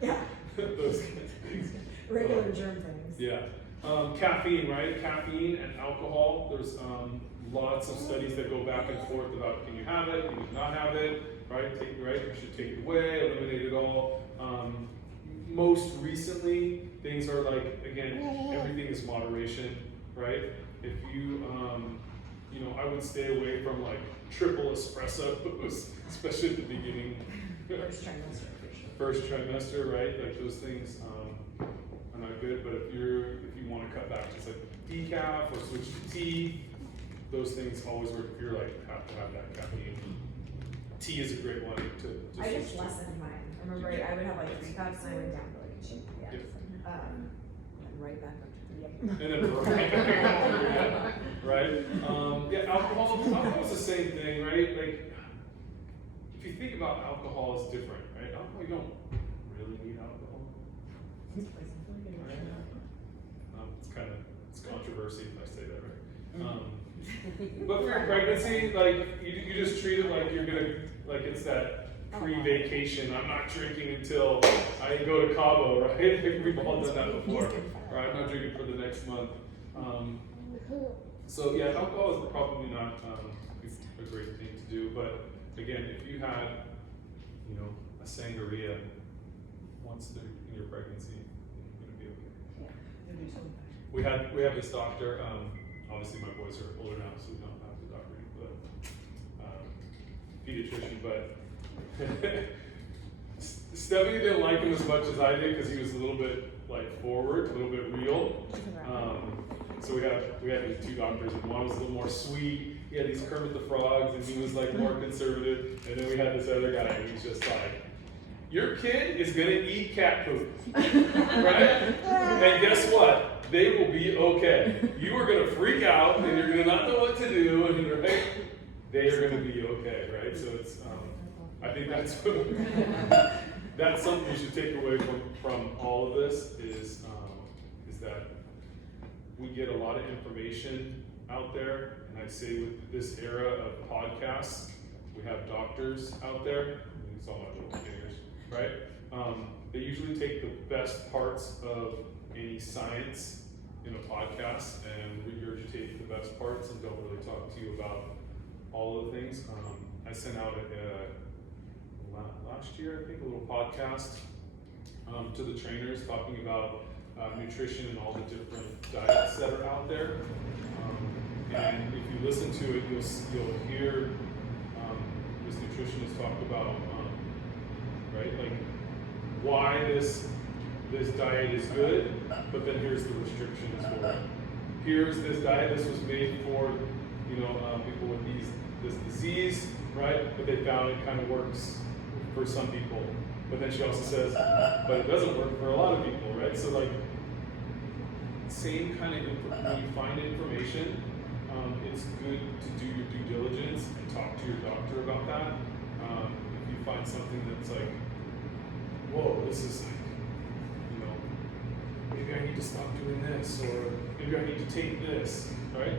Yeah. those kinds of things. Regular germ things. Yeah. Caffeine, right? Caffeine and alcohol. There's lots of studies that go back and forth about can you have it, can you not have it, right? You should take it away, eliminate it all. Most recently, things are like, again, everything is moderation, right? If you, I would stay away from like triple espressos, especially at the beginning. First trimester, right? Like those things are not good. But if you want to cut back, just like decaf or switch to tea, those things always work. If you're like have to have that caffeine. Tea is a great one to I just switch to. lessened mine. I remember I would have like 3 cups and I went down to like 2. Yeah. Yep. And right back up to Yep. And then right? Alcohol is the same thing, right? Like if you think about alcohol as different, right? Alcohol, you don't really need alcohol. It's controversy if I say that, right? But for your pregnancy, like you just treat it like you're gonna, like it's that pre-vacation. I'm not drinking until I go to Cabo, right? We've all done that before. Right? I'm not drinking for the next month. So yeah, alcohol is probably not a great thing to do. But again, if you had, a sangria once in your pregnancy, you're gonna be okay. We have this doctor. Obviously, my boys are older now, so we don't have the doctor, pediatrician. But Stephanie didn't like him as much as I did because he was a little bit like forward, a little bit real. So we had these 2 doctors, and one was a little more sweet. He had these Kermit the Frogs, and he was like more conservative. And then we had this other guy, and he's just like, your kid is gonna eat cat poop, right? And guess what? They will be okay. You are gonna freak out, and you're gonna not know what to do, and right? They are gonna be okay, right? So it's, I think that's something you should take away from all of this is that we get a lot of information out there, and I say with this era of podcasts, we have doctors out there. You saw my little fingers, right? They usually take the best parts of any science in a podcast and regurgitate the best parts and don't really talk to you about all of the things. I sent out last year, I think, a little podcast to the trainers talking about nutrition and all the different diets that are out there. And if you listen to it, you'll hear this nutritionist talk about right, like why this this diet is good, but then here's the restrictions for it. Here's this diet, this was made for, people with this disease, right? But they found it kind of works for some people. But then she also says, but it doesn't work for a lot of people, right? So like, same kind of, when you find information, it's good to do your due diligence and talk to your doctor about that. If you find something that's like, whoa, this is like, maybe I need to stop doing this, or maybe I need to take this, right?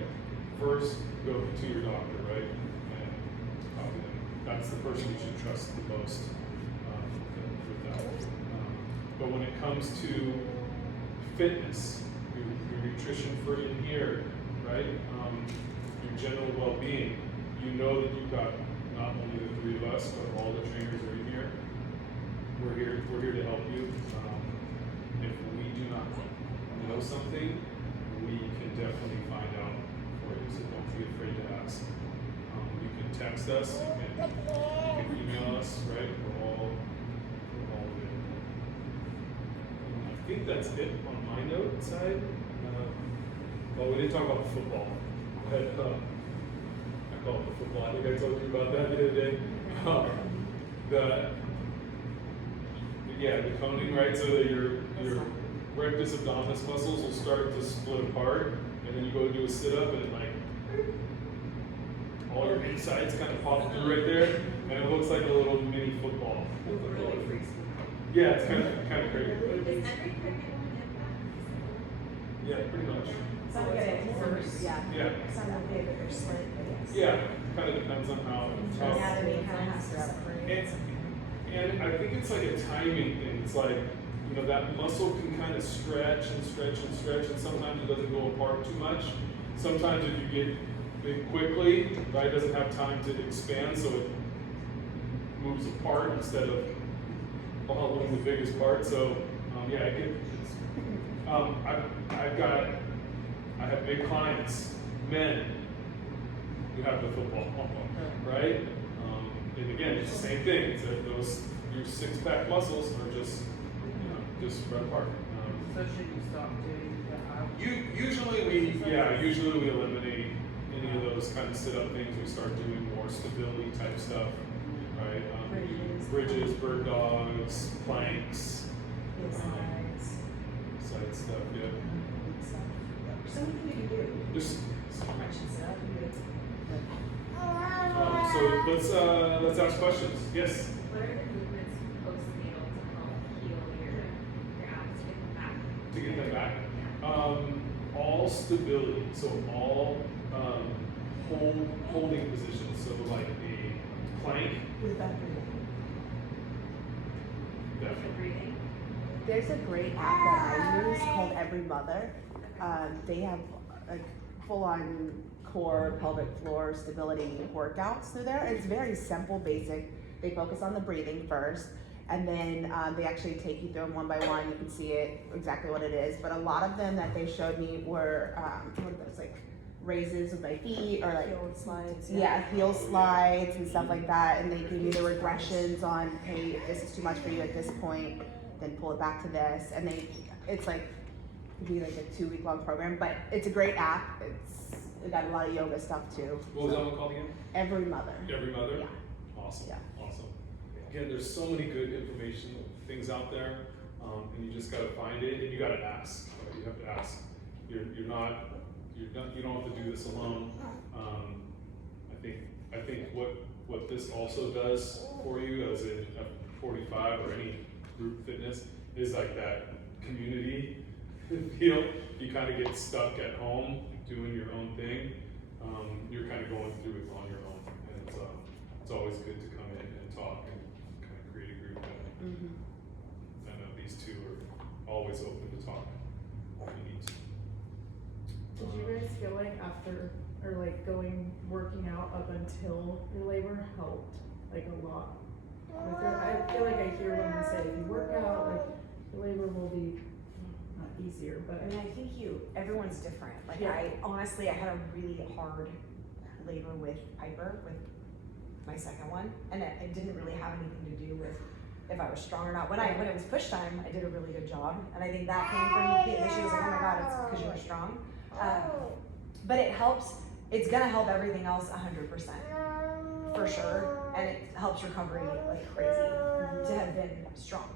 First, go to your doctor, right? And talk to them. That's the person you should trust the most with that. But when it comes to fitness, your nutrition for in here, right? Your general well-being, you know that you've got not only the three of us, but all the trainers are in here. We're here to help you. If we do not know something, we can definitely find out for you. So don't be afraid to ask. You can text us, you can email us, right? We're all available. I think that's it on my note side. Well, we didn't talk about the football. But, I call it the football. I think I told you about that the other day. The coning, right? So that your rectus abdominis muscles will start to split apart, and then you go to do a sit-up, and all your insides kind of pop through right there, and it looks like a little mini football. It really freaks me out. Yeah, it's kind of crazy. Is every pregnant woman have that? Yeah, pretty much. Some get it first, Yeah. Yeah. some will be a bigger slit, but yes. Yeah, kind of depends on how. Anatomy kind of has to separate. And I think it's like a timing thing. It's like, that muscle can kind of stretch and stretch and stretch, and sometimes it doesn't go apart too much. Sometimes if you get big quickly, right, it doesn't have time to expand, so it moves apart instead of following the biggest part. So, I have big clients, men, who have the football pump up, right? And again, it's the same thing. It's that your six-pack muscles are just spread apart. So should you stop doing the Usually we eliminate any of those kind of sit-up things. We start doing more stability type stuff, right? Bridges, bird dogs, planks, side stuff. Yeah. So many things you can do. Just Crunches it up, you do it. so let's ask questions. Yes. What are the movements post-natal to help heal your abs, get them back? To get them back. All stability. So all holding positions. So like a plank. With that breathing. Definitely. Breathing? There's a great app that I use called Every Mother. They have like full-on core, pelvic floor stability workouts through there. It's very simple, basic. They focus on the breathing first, and then they actually take you through them one by one. You can see it exactly what it is. But a lot of them that they showed me were what are those, like raises with my feet, or like Heel slides. heel slides and stuff like that. And they give you the regressions on, hey, if this is too much for you at this point, then pull it back to this. And it's like, it'd be like a 2-week long program, but it's a great app. It got a lot of yoga stuff too. What was that one called again? Every Mother. Every Mother? Yeah. Awesome. Yeah. Awesome. Again, there's so many good information things out there, and you just gotta find it, and you gotta ask. Right? You have to ask. You don't have to do this alone. I think what this also does for you as a F45 or any group fitness is like that community feel. You kind of get stuck at home doing your own thing. You're kind of going through it on your own, and it's always good to come in and talk and kind of create a group. And I know these two are always open to talk when you need to. Did you guys feel like after, or like working out up until your labor helped like a lot? I feel like I hear women say if you work out, like the labor will be not easier, but I mean, I think everyone's different. Like Yeah. I had a really hard labor with Piper, with my second one, and it didn't really have anything to do with if I was strong or not. When it was push time, I did a really good job, and I think that came from she was like, oh my god, it's because you were strong. But it helps. It's gonna help everything else 100% for sure, and it helps recovery like crazy to have been strong.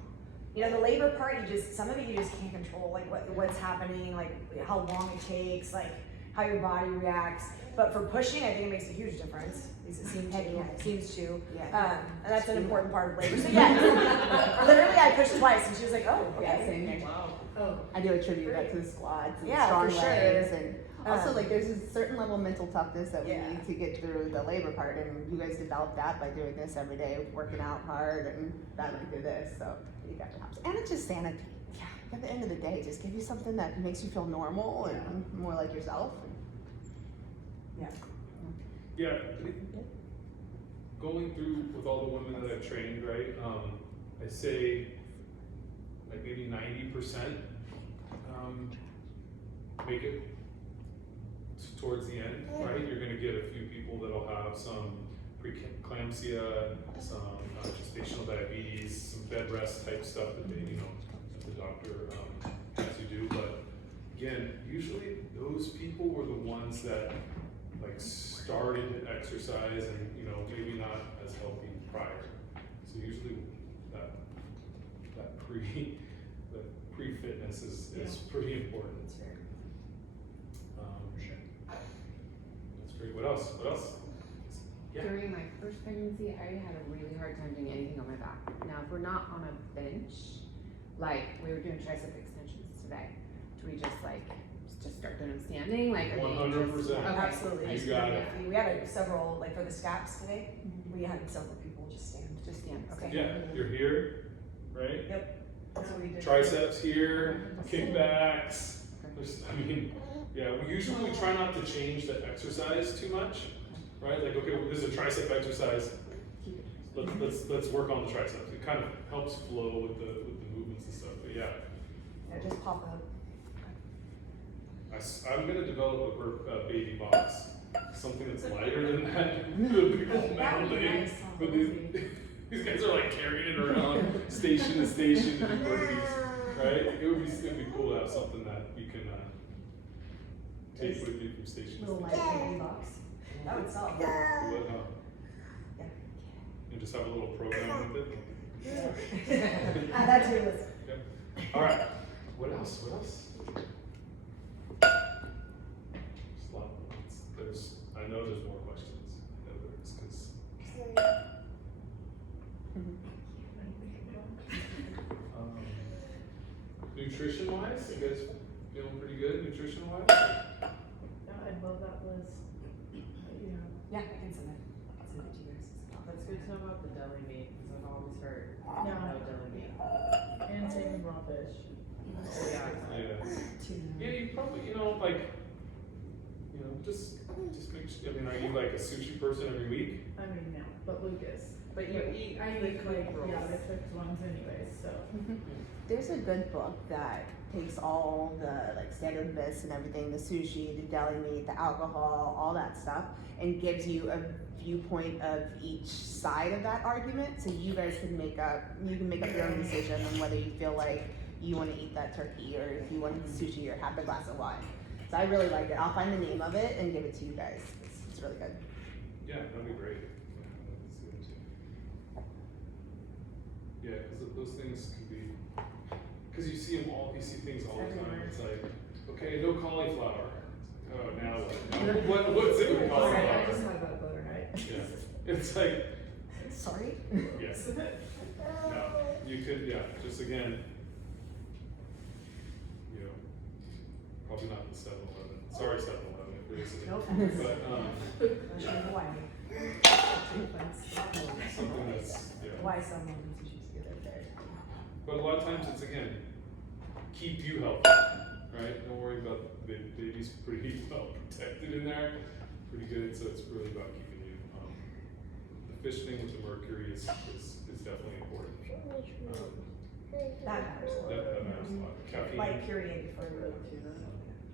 You know, the labor part, some of it you just can't control, like what's happening, like how long it takes, like how your body reacts. But for pushing, I think it makes a huge difference. At least it seems to. And that's an important part of labor. So yeah, literally I pushed twice, and she was like, oh, okay. Yeah, same here. Wow. Oh, I do attribute that to the squats and Yeah, strong for sure. legs, and also Um, like there's a certain level of mental toughness that we Yeah. need to get through the labor part, and you guys develop that by doing this every day, working out hard and battling through this. So you got to help, and it's just sanity. Yeah. At the end of the day, just give you something that makes you feel normal and more like yourself. Yeah, going through with all the women that I've trained, right? I say like maybe 90% make it towards the end, right? You're gonna get a few people that'll have some preeclampsia, some gestational diabetes, some bed rest type stuff that they, that the doctor has you do. But again, usually those people were the ones that like started to exercise and maybe not as healthy prior. So usually that pre-fitness is pretty important. That's great. What else? Yeah. During my first pregnancy, I had a really hard time doing anything on my back. Now, if we're not on a bench, like we were doing tricep extensions today, do we just start doing them standing? Like, are they 100%. just- okay. Absolutely. You got it. We had several, like for the scaps today, we had several people just stand. Just stand. Okay. Yeah, you're here, right? That's what we did. Triceps here, kickbacks. We usually try not to change the exercise too much, right? Like, okay, this is a tricep exercise. Let's work on the triceps. It kind of helps flow with the movements and stuff. But yeah, Just pop up. I'm gonna develop a baby box, something that's lighter than that. The big old metal thing. But these guys are like carrying it around station to station to do burpees, right? It'd be cool to have something that you can take with you from station to Little station. light baby box. That would sell. Cool, huh? Yeah. And just have a little program with it. Add that to your list. Okay. All right. What else? There's a lot. I know there's more questions. I know there is, 'cause nutrition wise, you guys feeling pretty good nutrition wise? yeah, I love that list. Yeah, I can send it. I'll send it to you guys. That's good to know about the deli meat, because I've always heard Yeah. no deli meat. And same with raw fish. Oh, yeah. Yeah, you probably, just make sure, are you like a sushi person every week? I mean, no, but Lucas. But you eat I the eat clean like, rolls. yeah, the cooked ones anyways, so. There's a good book that takes all the like standard myths and everything, the sushi, the deli meat, the alcohol, all that stuff, and gives you a viewpoint of each side of that argument, so you guys can make up your own decision on whether you feel like you want to eat that turkey or if you want sushi or have the glass of wine. So I really like it. I'll find the name of it and give it to you guys. It's really good. Yeah, that'd be great. Yeah, because those things can be, because you see things all the time. It's like, okay, no cauliflower. Oh, now what? What's it with I cauliflower? just had that the other night. Yeah, it's like, Sorry? yes. No, you could, just again, probably not the 7-Eleven. Sorry, 7-Eleven, if you're listening. No offense. But, Unless you're in Hawaii. something that's, Hawaii someone sushi. But a lot of times it's, again, keep you healthy, right? Don't worry about the baby's pretty well protected in there, pretty good, so it's really about keeping you. The fish thing with the mercury is definitely important. That matters a lot. That matters a lot. Caffeine, Like period for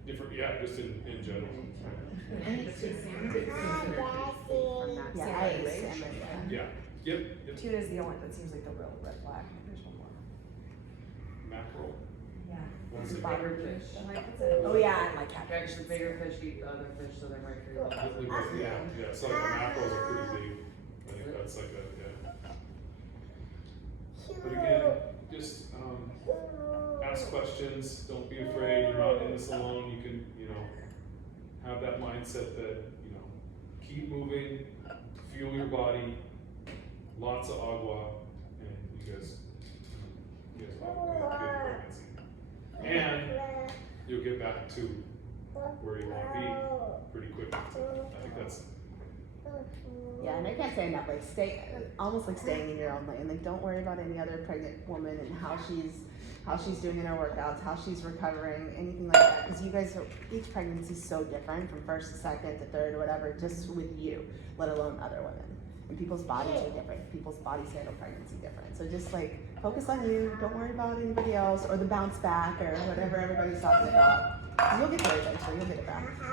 different, just in general. And it's salmon is considered pretty safe from that Yeah, side, I ate right? salmon. Yeah, Yep. Tuna is the only that seems like the real red flag. There's one more. Mackerel. Yeah. What's it? Bigger fish. Oh yeah, and like catfish. Catch the bigger fish, eat the other fish, so they're right for your Yeah, so like the mackerels are pretty big. I think that's like a, yeah. But again, just ask questions, don't be afraid, you're not in this alone, you can, have that mindset that, keep moving, fuel your body, lots of agua, and you guys will have a good pregnancy. And you'll get back to where you want to be pretty quickly. So I think that's. Yeah, and I can't say enough, like almost like staying in your own lane. Like don't worry about any other pregnant woman and how she's doing in her workouts, how she's recovering, anything like that. Because you guys each pregnancy is so different from first to second to third, whatever, just with you, let alone other women. And people's bodies are different. People's bodies handle pregnancy different. So just like focus on you. Don't worry about anybody else or the bounce back or whatever everybody's talking about. 'Cause you'll get there eventually. You'll get it back. I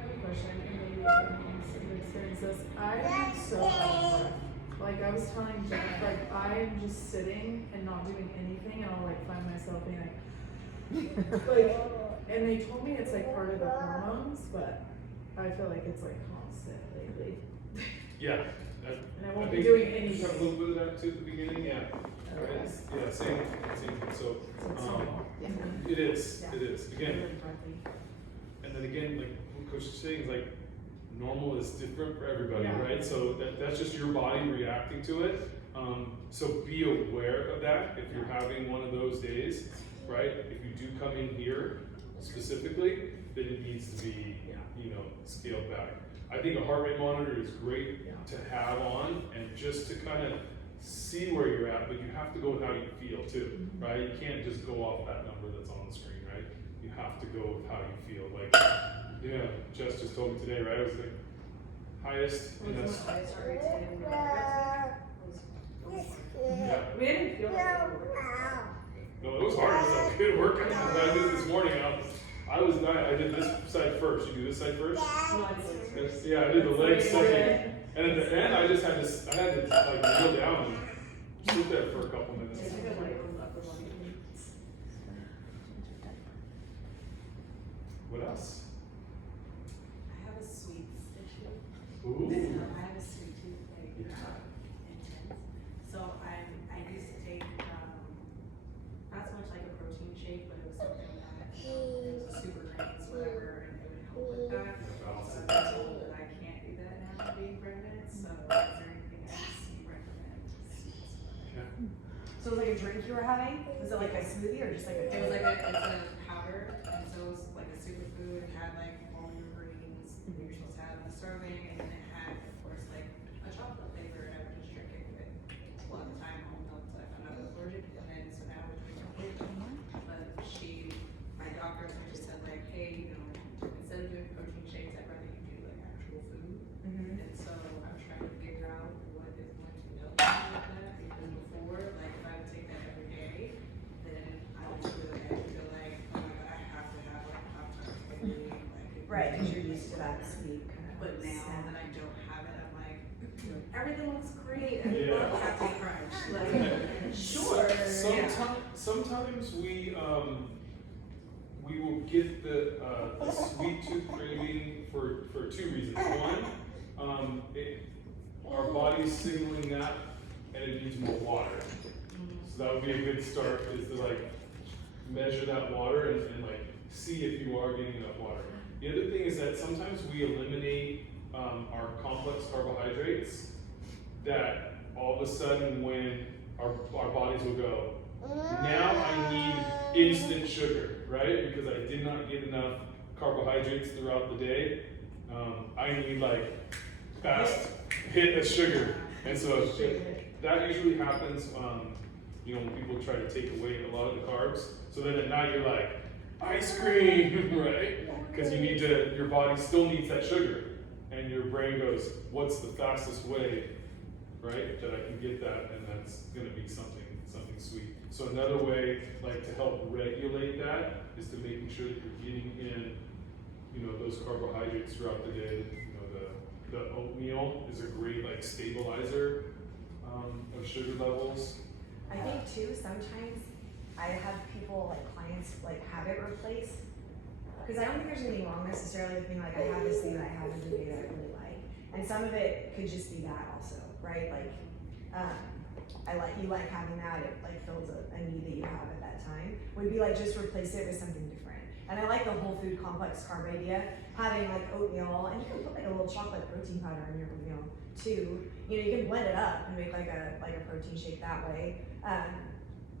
have a question, and maybe everyone's experienced this. I am so out of breath. Like I was telling Jeff, like I'm just sitting and not doing anything, and I'll like find myself being like, and they told me it's like part of the hormones, but I feel like it's like constant lately. Yeah. And I won't be think doing you anything. have a little bit of that too at the beginning, yeah. Okay. Yeah, same thing. So, So it's normal. it is, Yeah. it is. Again, Really breathy. and then again, like what Coach is saying, like normal is different for everybody, Yeah. right? So that's just your body reacting to it. So be aware of that if you're having one of those days, right? If you do come in here specifically, then it needs to be, scaled back. I think a heart rate monitor is great to have on and just to kind of see where you're at, but you have to go with how you feel too, right? You can't just go off that number that's on the screen, right? You have to go with how you feel. Like, Jess just told me today, right? It was the highest, and that's, yeah. We didn't feel like it. No, it was hard. It was a good workout. I did this morning. I did this side first. You do this side first? No, I didn't. Yeah, I did the legs second. And at the end, I had to like kneel down and sit there for a couple minutes. It's like a light on the upper body. What else? I have a sweets issue. Ooh. I have a sweet tooth, like, Yeah. intense. So I used to take, not so much like a protein shake, but it was something that, it was super grains, whatever, and it would help with that. So I've been told that I can't do that now being pregnant, so is there anything else you recommend? So it was like a drink you were having? Was it like a smoothie or just like a? It was like it's a powder, and so it was like a superfood. It had like all your greens that you're supposed to have in a serving, and then it had, of course, like a chocolate flavor, and I would just drink it with a lot of the time home milk until I found out I was allergic, and then so now we're drinking it. But my doctor just said like, hey, instead of doing protein shakes, I'd rather you do like actual food. And so I'm trying to figure out what is going to help me with that, because before, like if I would take that every day, then I would feel like, oh my god, I have to have like Pop-Tarts every week, like. Right, because you're used to that sweet kind of. But now that I don't have it, I'm like, everything looks great, I Yeah. love Captain Crunch, like, sure. Sometimes we will get the sweet tooth craving for two reasons. One, our body's signaling that, and it needs more water. So that would be a good start, is to like measure that water and like see if you are getting enough water. The other thing is that sometimes we eliminate our complex carbohydrates, that all of a sudden when our bodies will go, now I need instant sugar, right? Because I did not get enough carbohydrates throughout the day. I need like fast hit of sugar. And so that usually happens when people try to take away a lot of the carbs. So then at night you're like, ice cream, right? Because your body still needs that sugar. And your brain goes, what's the fastest way, right, that I can get that? And that's gonna be something sweet. So another way, like to help regulate that, is to making sure that you're getting in, those carbohydrates throughout the day, the oatmeal is a great like stabilizer of sugar levels. I think too, sometimes I have people, like clients, like have it replaced. Cause I don't think there's anything wrong necessarily with being like, I have this thing that I have every day that I really like. And some of it could just be that also, right? Like, you like having that, it like fills a need that you have at that time. Would be like, just replace it with something different. And I like the whole food complex carb idea, having like oatmeal, and you can put like a little chocolate protein powder in your oatmeal too. You know, you can blend it up and make like a protein shake that way.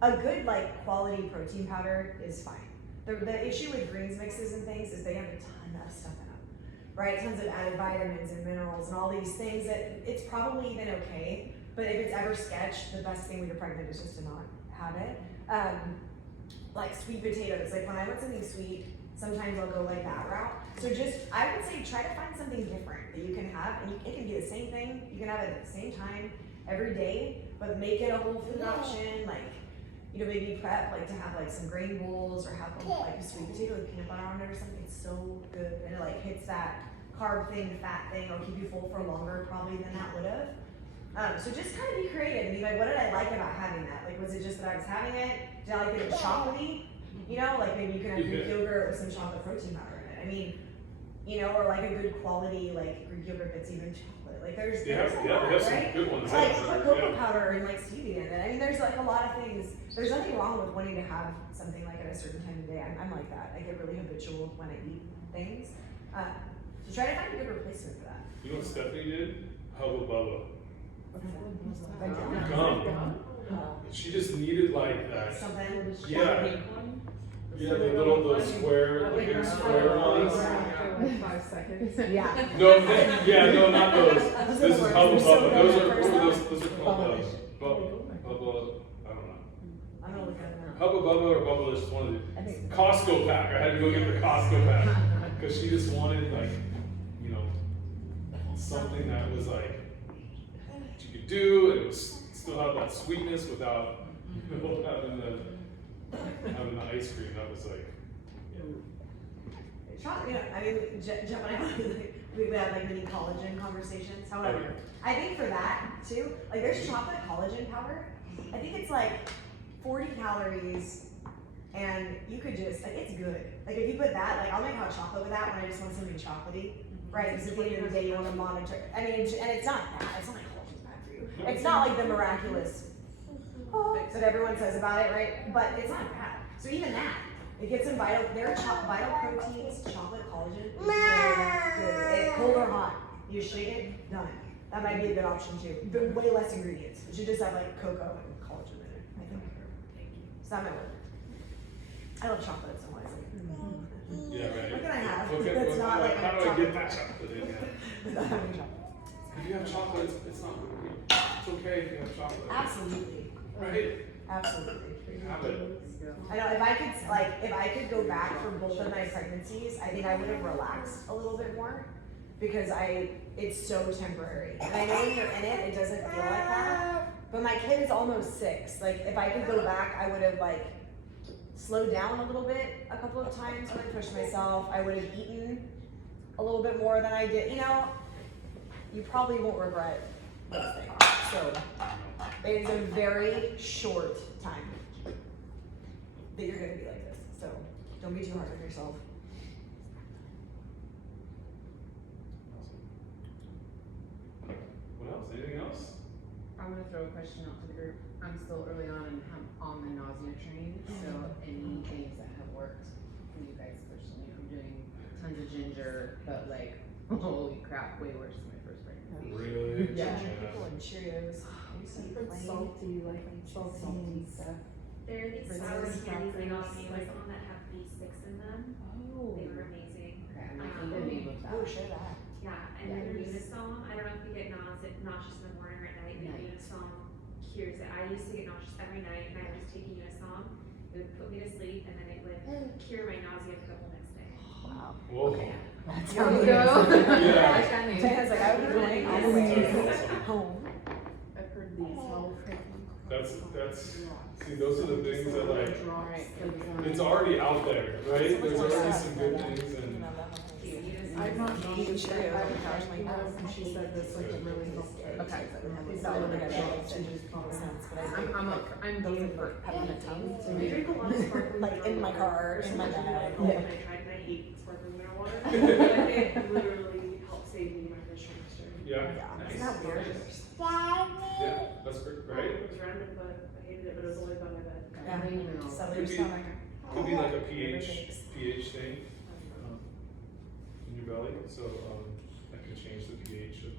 A good like quality protein powder is fine. The issue with greens mixes and things is they have a ton of stuff in them, right? Tons of added vitamins and minerals and all these things that it's probably even okay, but if it's ever sketched, the best thing when you're pregnant is just to not have it. Like sweet potatoes, like when I want something sweet, sometimes I'll go like that route. So just, I would say try to find something different that you can have, and it can be the same thing, you can have it at the same time, every day, but make it a whole food option, like, you know, maybe prep, like to have like some grain bowls or have like a sweet potato with peanut butter on it or something. It's so good, and it like hits that carb thing, the fat thing, it'll keep you full for longer probably than that would have. So just kind of be creative and be like, what did I like about having that? Like, was it just that I was having it? Did I like that it was chocolatey? You know, like maybe you can have Greek yogurt with some chocolate protein powder in it. I mean, you know, or like a good quality like Greek yogurt that's even chocolate. Like there's a lot, they have some right? good ones. Like put cocoa powder and like stevia in it. I mean, there's like a lot of things. There's nothing wrong with wanting to have something like at a certain time of day. I'm like that. I get really habitual when I eat things. So try to find a good replacement for that. You know what Stephanie did? Hubba Bubba. Like Gum. She just needed like that. something. Yeah. Yeah, the little, those square, the big square ones. 5 seconds. Yeah. No, no, not those. Those This is are the Hubba worst. They're so Bubba. Those good are, at what first, are those? though. Those are called Bubba, I don't know. I'm gonna look at it now. Hubba Bubba or Bubba, just one of I think the Costco pack. I had to go get the Costco pack because she just wanted like, you know, something that was like you could do and it was still have that sweetness without having the ice cream. That was like. You know, I mean, Jeff and I, we would have like mini collagen conversations. However, I think for that too, like there's chocolate collagen powder. I think it's like 40 calories, and you could just like it's good. Like if you put that, like I'll make hot chocolate with that when I just want something chocolatey, right? Because at the end of the day, you want to monitor. I mean, and it's not bad. It's not like collagen's bad for you. It's not like the miraculous that everyone says about it, right? But it's not bad. So even that. It gets some vital proteins, chocolate collagen. Good. Cold or hot. You shake it, done. That might be a good option too. But way less ingredients. You should just have like cocoa and collagen in it, I think. So that might work. I love chocolate so much. Like, Yeah, right. What can I have? Okay, That's not like how do I chocolate get that bar. chocolate in? Yeah. Without having chocolate. If you have chocolate, it's not. It's okay if you have chocolate. Absolutely. Right? Absolutely. Have it. I know if I could go back for both of my pregnancies, I think I would have relaxed a little bit more because it's so temporary. And I know when you're in it, it doesn't feel like that. But my kid is almost 6. Like if I could go back, I would have like slowed down a little bit a couple of times when I pushed myself. I would have eaten a little bit more than I did. You know, you probably won't regret those things. So it is a very short time that you're gonna be like this. So don't be too hard on yourself. What else? Anything else? I'm gonna throw a question out to the group. I'm still early on and I'm on the nausea train, so any things that have worked for you guys personally? I'm doing tons of ginger, but like, holy crap, way worse than my first pregnancy. Really? Yeah. People and Cheerios. I used to eat plain. Salty, like salty stuff. There are these For sour those candies they got crackers, me with one that have bee sticks in them. Oh. They were amazing. Okay, I'm making the name of that. Oh, share that. Yeah, and then Unisom, I don't know if you get nauseous in the morning or at night, but Night. Unisom cures it. I used to get nauseous every night, and I would just take Unisom. It would put me to sleep, and then it would cure my nausea for the whole next day. Wow. Whoa. That's how we go. Yeah. I like that name. Diana's like, I would be going all the way home. I've heard these health. See, those are the things that like, Alright, it's already out there, right? There's already some good things and. Unisom I've not done Eating this yet. Cheerios I on the couch, have like, tried, and she said this like really helped her. Okay. It's It's not not really like good a at to just calm down. I'm those game with for like peppermint tongue. I drink a lot of sparkling Like in my mineral car, water. in my There's so much bag. mineral water, and I tried and I hate sparkling mineral water. But it literally helped save me my fish trimester. Yeah. Yeah, Nice. isn't that weird? Yeah, that's great, right? It was random, but I hated it, but it was only by my bed. Yeah. Settle your Could be- stomach. Could be like a Whatever it pH takes. thing in your belly, so that can change the pH of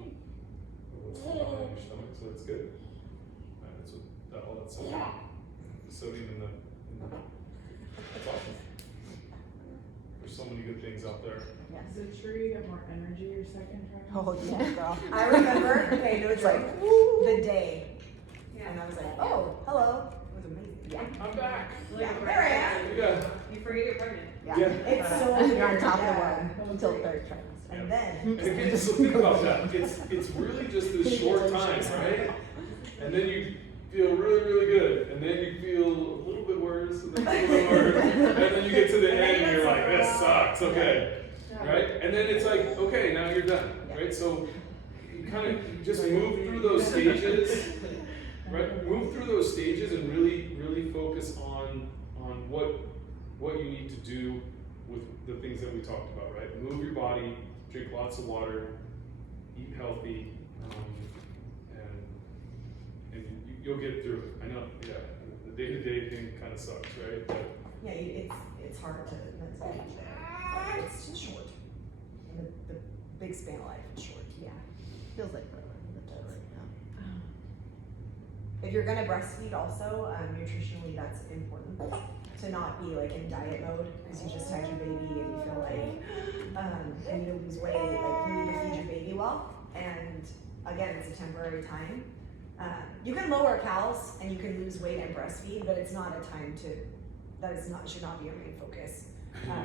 what's going on in your stomach, so that's good. That's what all that sodium in the that's awesome. There's so many good things out there. Is it true you get more energy your second trimester? Oh yeah, girl. I remember, okay, no joke, the day, and I was like, oh, hello. It was amazing. Yeah. I'm back. Yeah, there I am. Yeah. You forget you're pregnant. Yeah, Yeah. it's so You're on weird, top of the yeah. world until third trimester. And then, And again, so think about that. It's really just this short time, right? And then you feel really, really good, and then you feel a little bit worse, and then a little worse, and then you get to the end, and you're like, this sucks. Okay. Right? And then it's like, okay, now you're done, right? So you kind of just move through those stages, right? Move through those stages and really, really focus on what you need to do with the things that we talked about, right? Move your body, drink lots of water, eat healthy, and you'll get through it. I know, yeah, the day-to-day thing kind of sucks, right? But yeah, it's hard to mentally do that. It's just short. And the big span of life is short. Yeah. Feels like forever. But that's, If you're gonna breastfeed also, nutritionally that's important to not be like in diet mode because you just had your baby and you feel like you need to lose weight, like you need to feed your baby well. And again, it's a temporary time. You can lower calories and you can lose weight and breastfeed, but it's not a time should not be your main focus. yeah.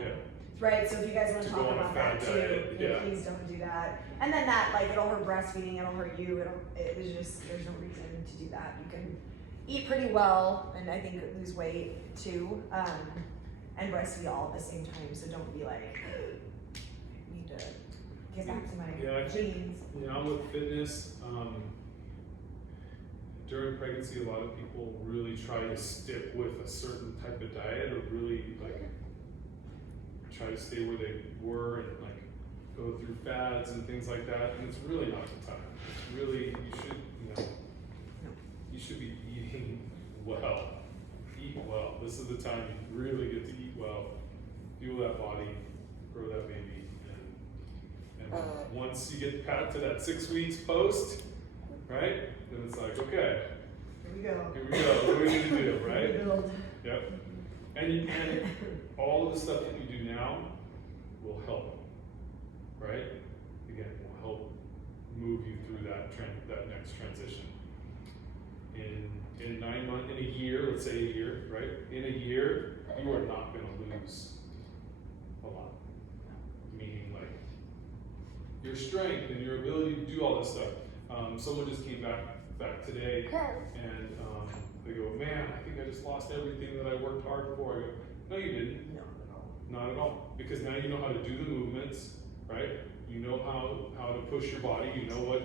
Right, so if you guys want to To talk go on a about fad that too, diet, yeah. please don't do that. And then that, like, it'll hurt breastfeeding, it'll hurt you, there's no reason to do that. You can eat pretty well, and I think lose weight too, and breastfeed all at the same time, so don't be like, I need to get back to my Yeah, jeans. Yeah, I'm with fitness. During pregnancy, a lot of people really try to stick with a certain type of diet or really like try to stay where they were and like go through fads and things like that. And it's really not the time. It's really, you should be eating well. Eat well. This is the time you really get to eat well, fuel that body, grow that baby. And once you get to that 6 weeks post, right? Then it's like, okay, Here we go. here we go. What do we need to do, right? Rebuild. Yep. And all of the stuff that you do now will help, right? Again, will help move you through that next transition. In 9 months, in a year, let's say a year, right? In a year, you are not going to lose a lot. Meaning, like your strength and your ability to do all this stuff. Someone just came back today, and they go, "Man, I think I just lost everything that I worked hard for." I go, "No, you didn't. No, Not at all. Because now you know how to do the movements, right? You know how to push your body. You know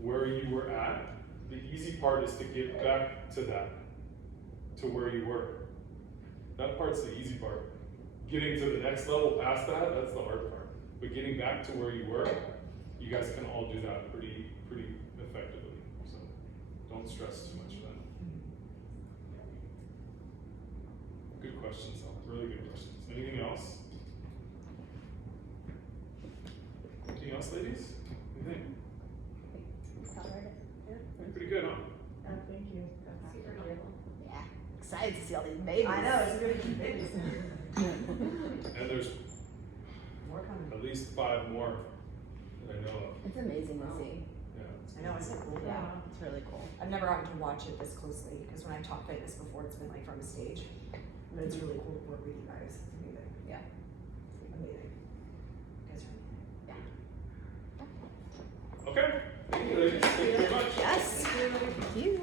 where you were at. The easy part is to get back to where you were. That part's the easy part. Getting to the next level past that's the hard part. But getting back to where you were, you guys can all do that pretty effectively. So don't stress too much on that. Good questions, though. Really good questions. Anything else? Anything else, ladies? What do you think? Pretty good, huh? Thank you. Super helpful. Yeah. Excited to see all these babies. I know, it's gonna be babies. And there's More coming. at least 5 more that I know of. It's amazing to see. Yeah. I know, isn't it cool? Yeah. It's really cool. I've never gotten to watch it this closely because when I've taught fitness before, it's been like from a stage. But it's really cool to work with you guys. It's amazing. Yeah. Amazing. You guys are amazing. Okay. Thank you, ladies. Thank you very much. Yes. Thank you.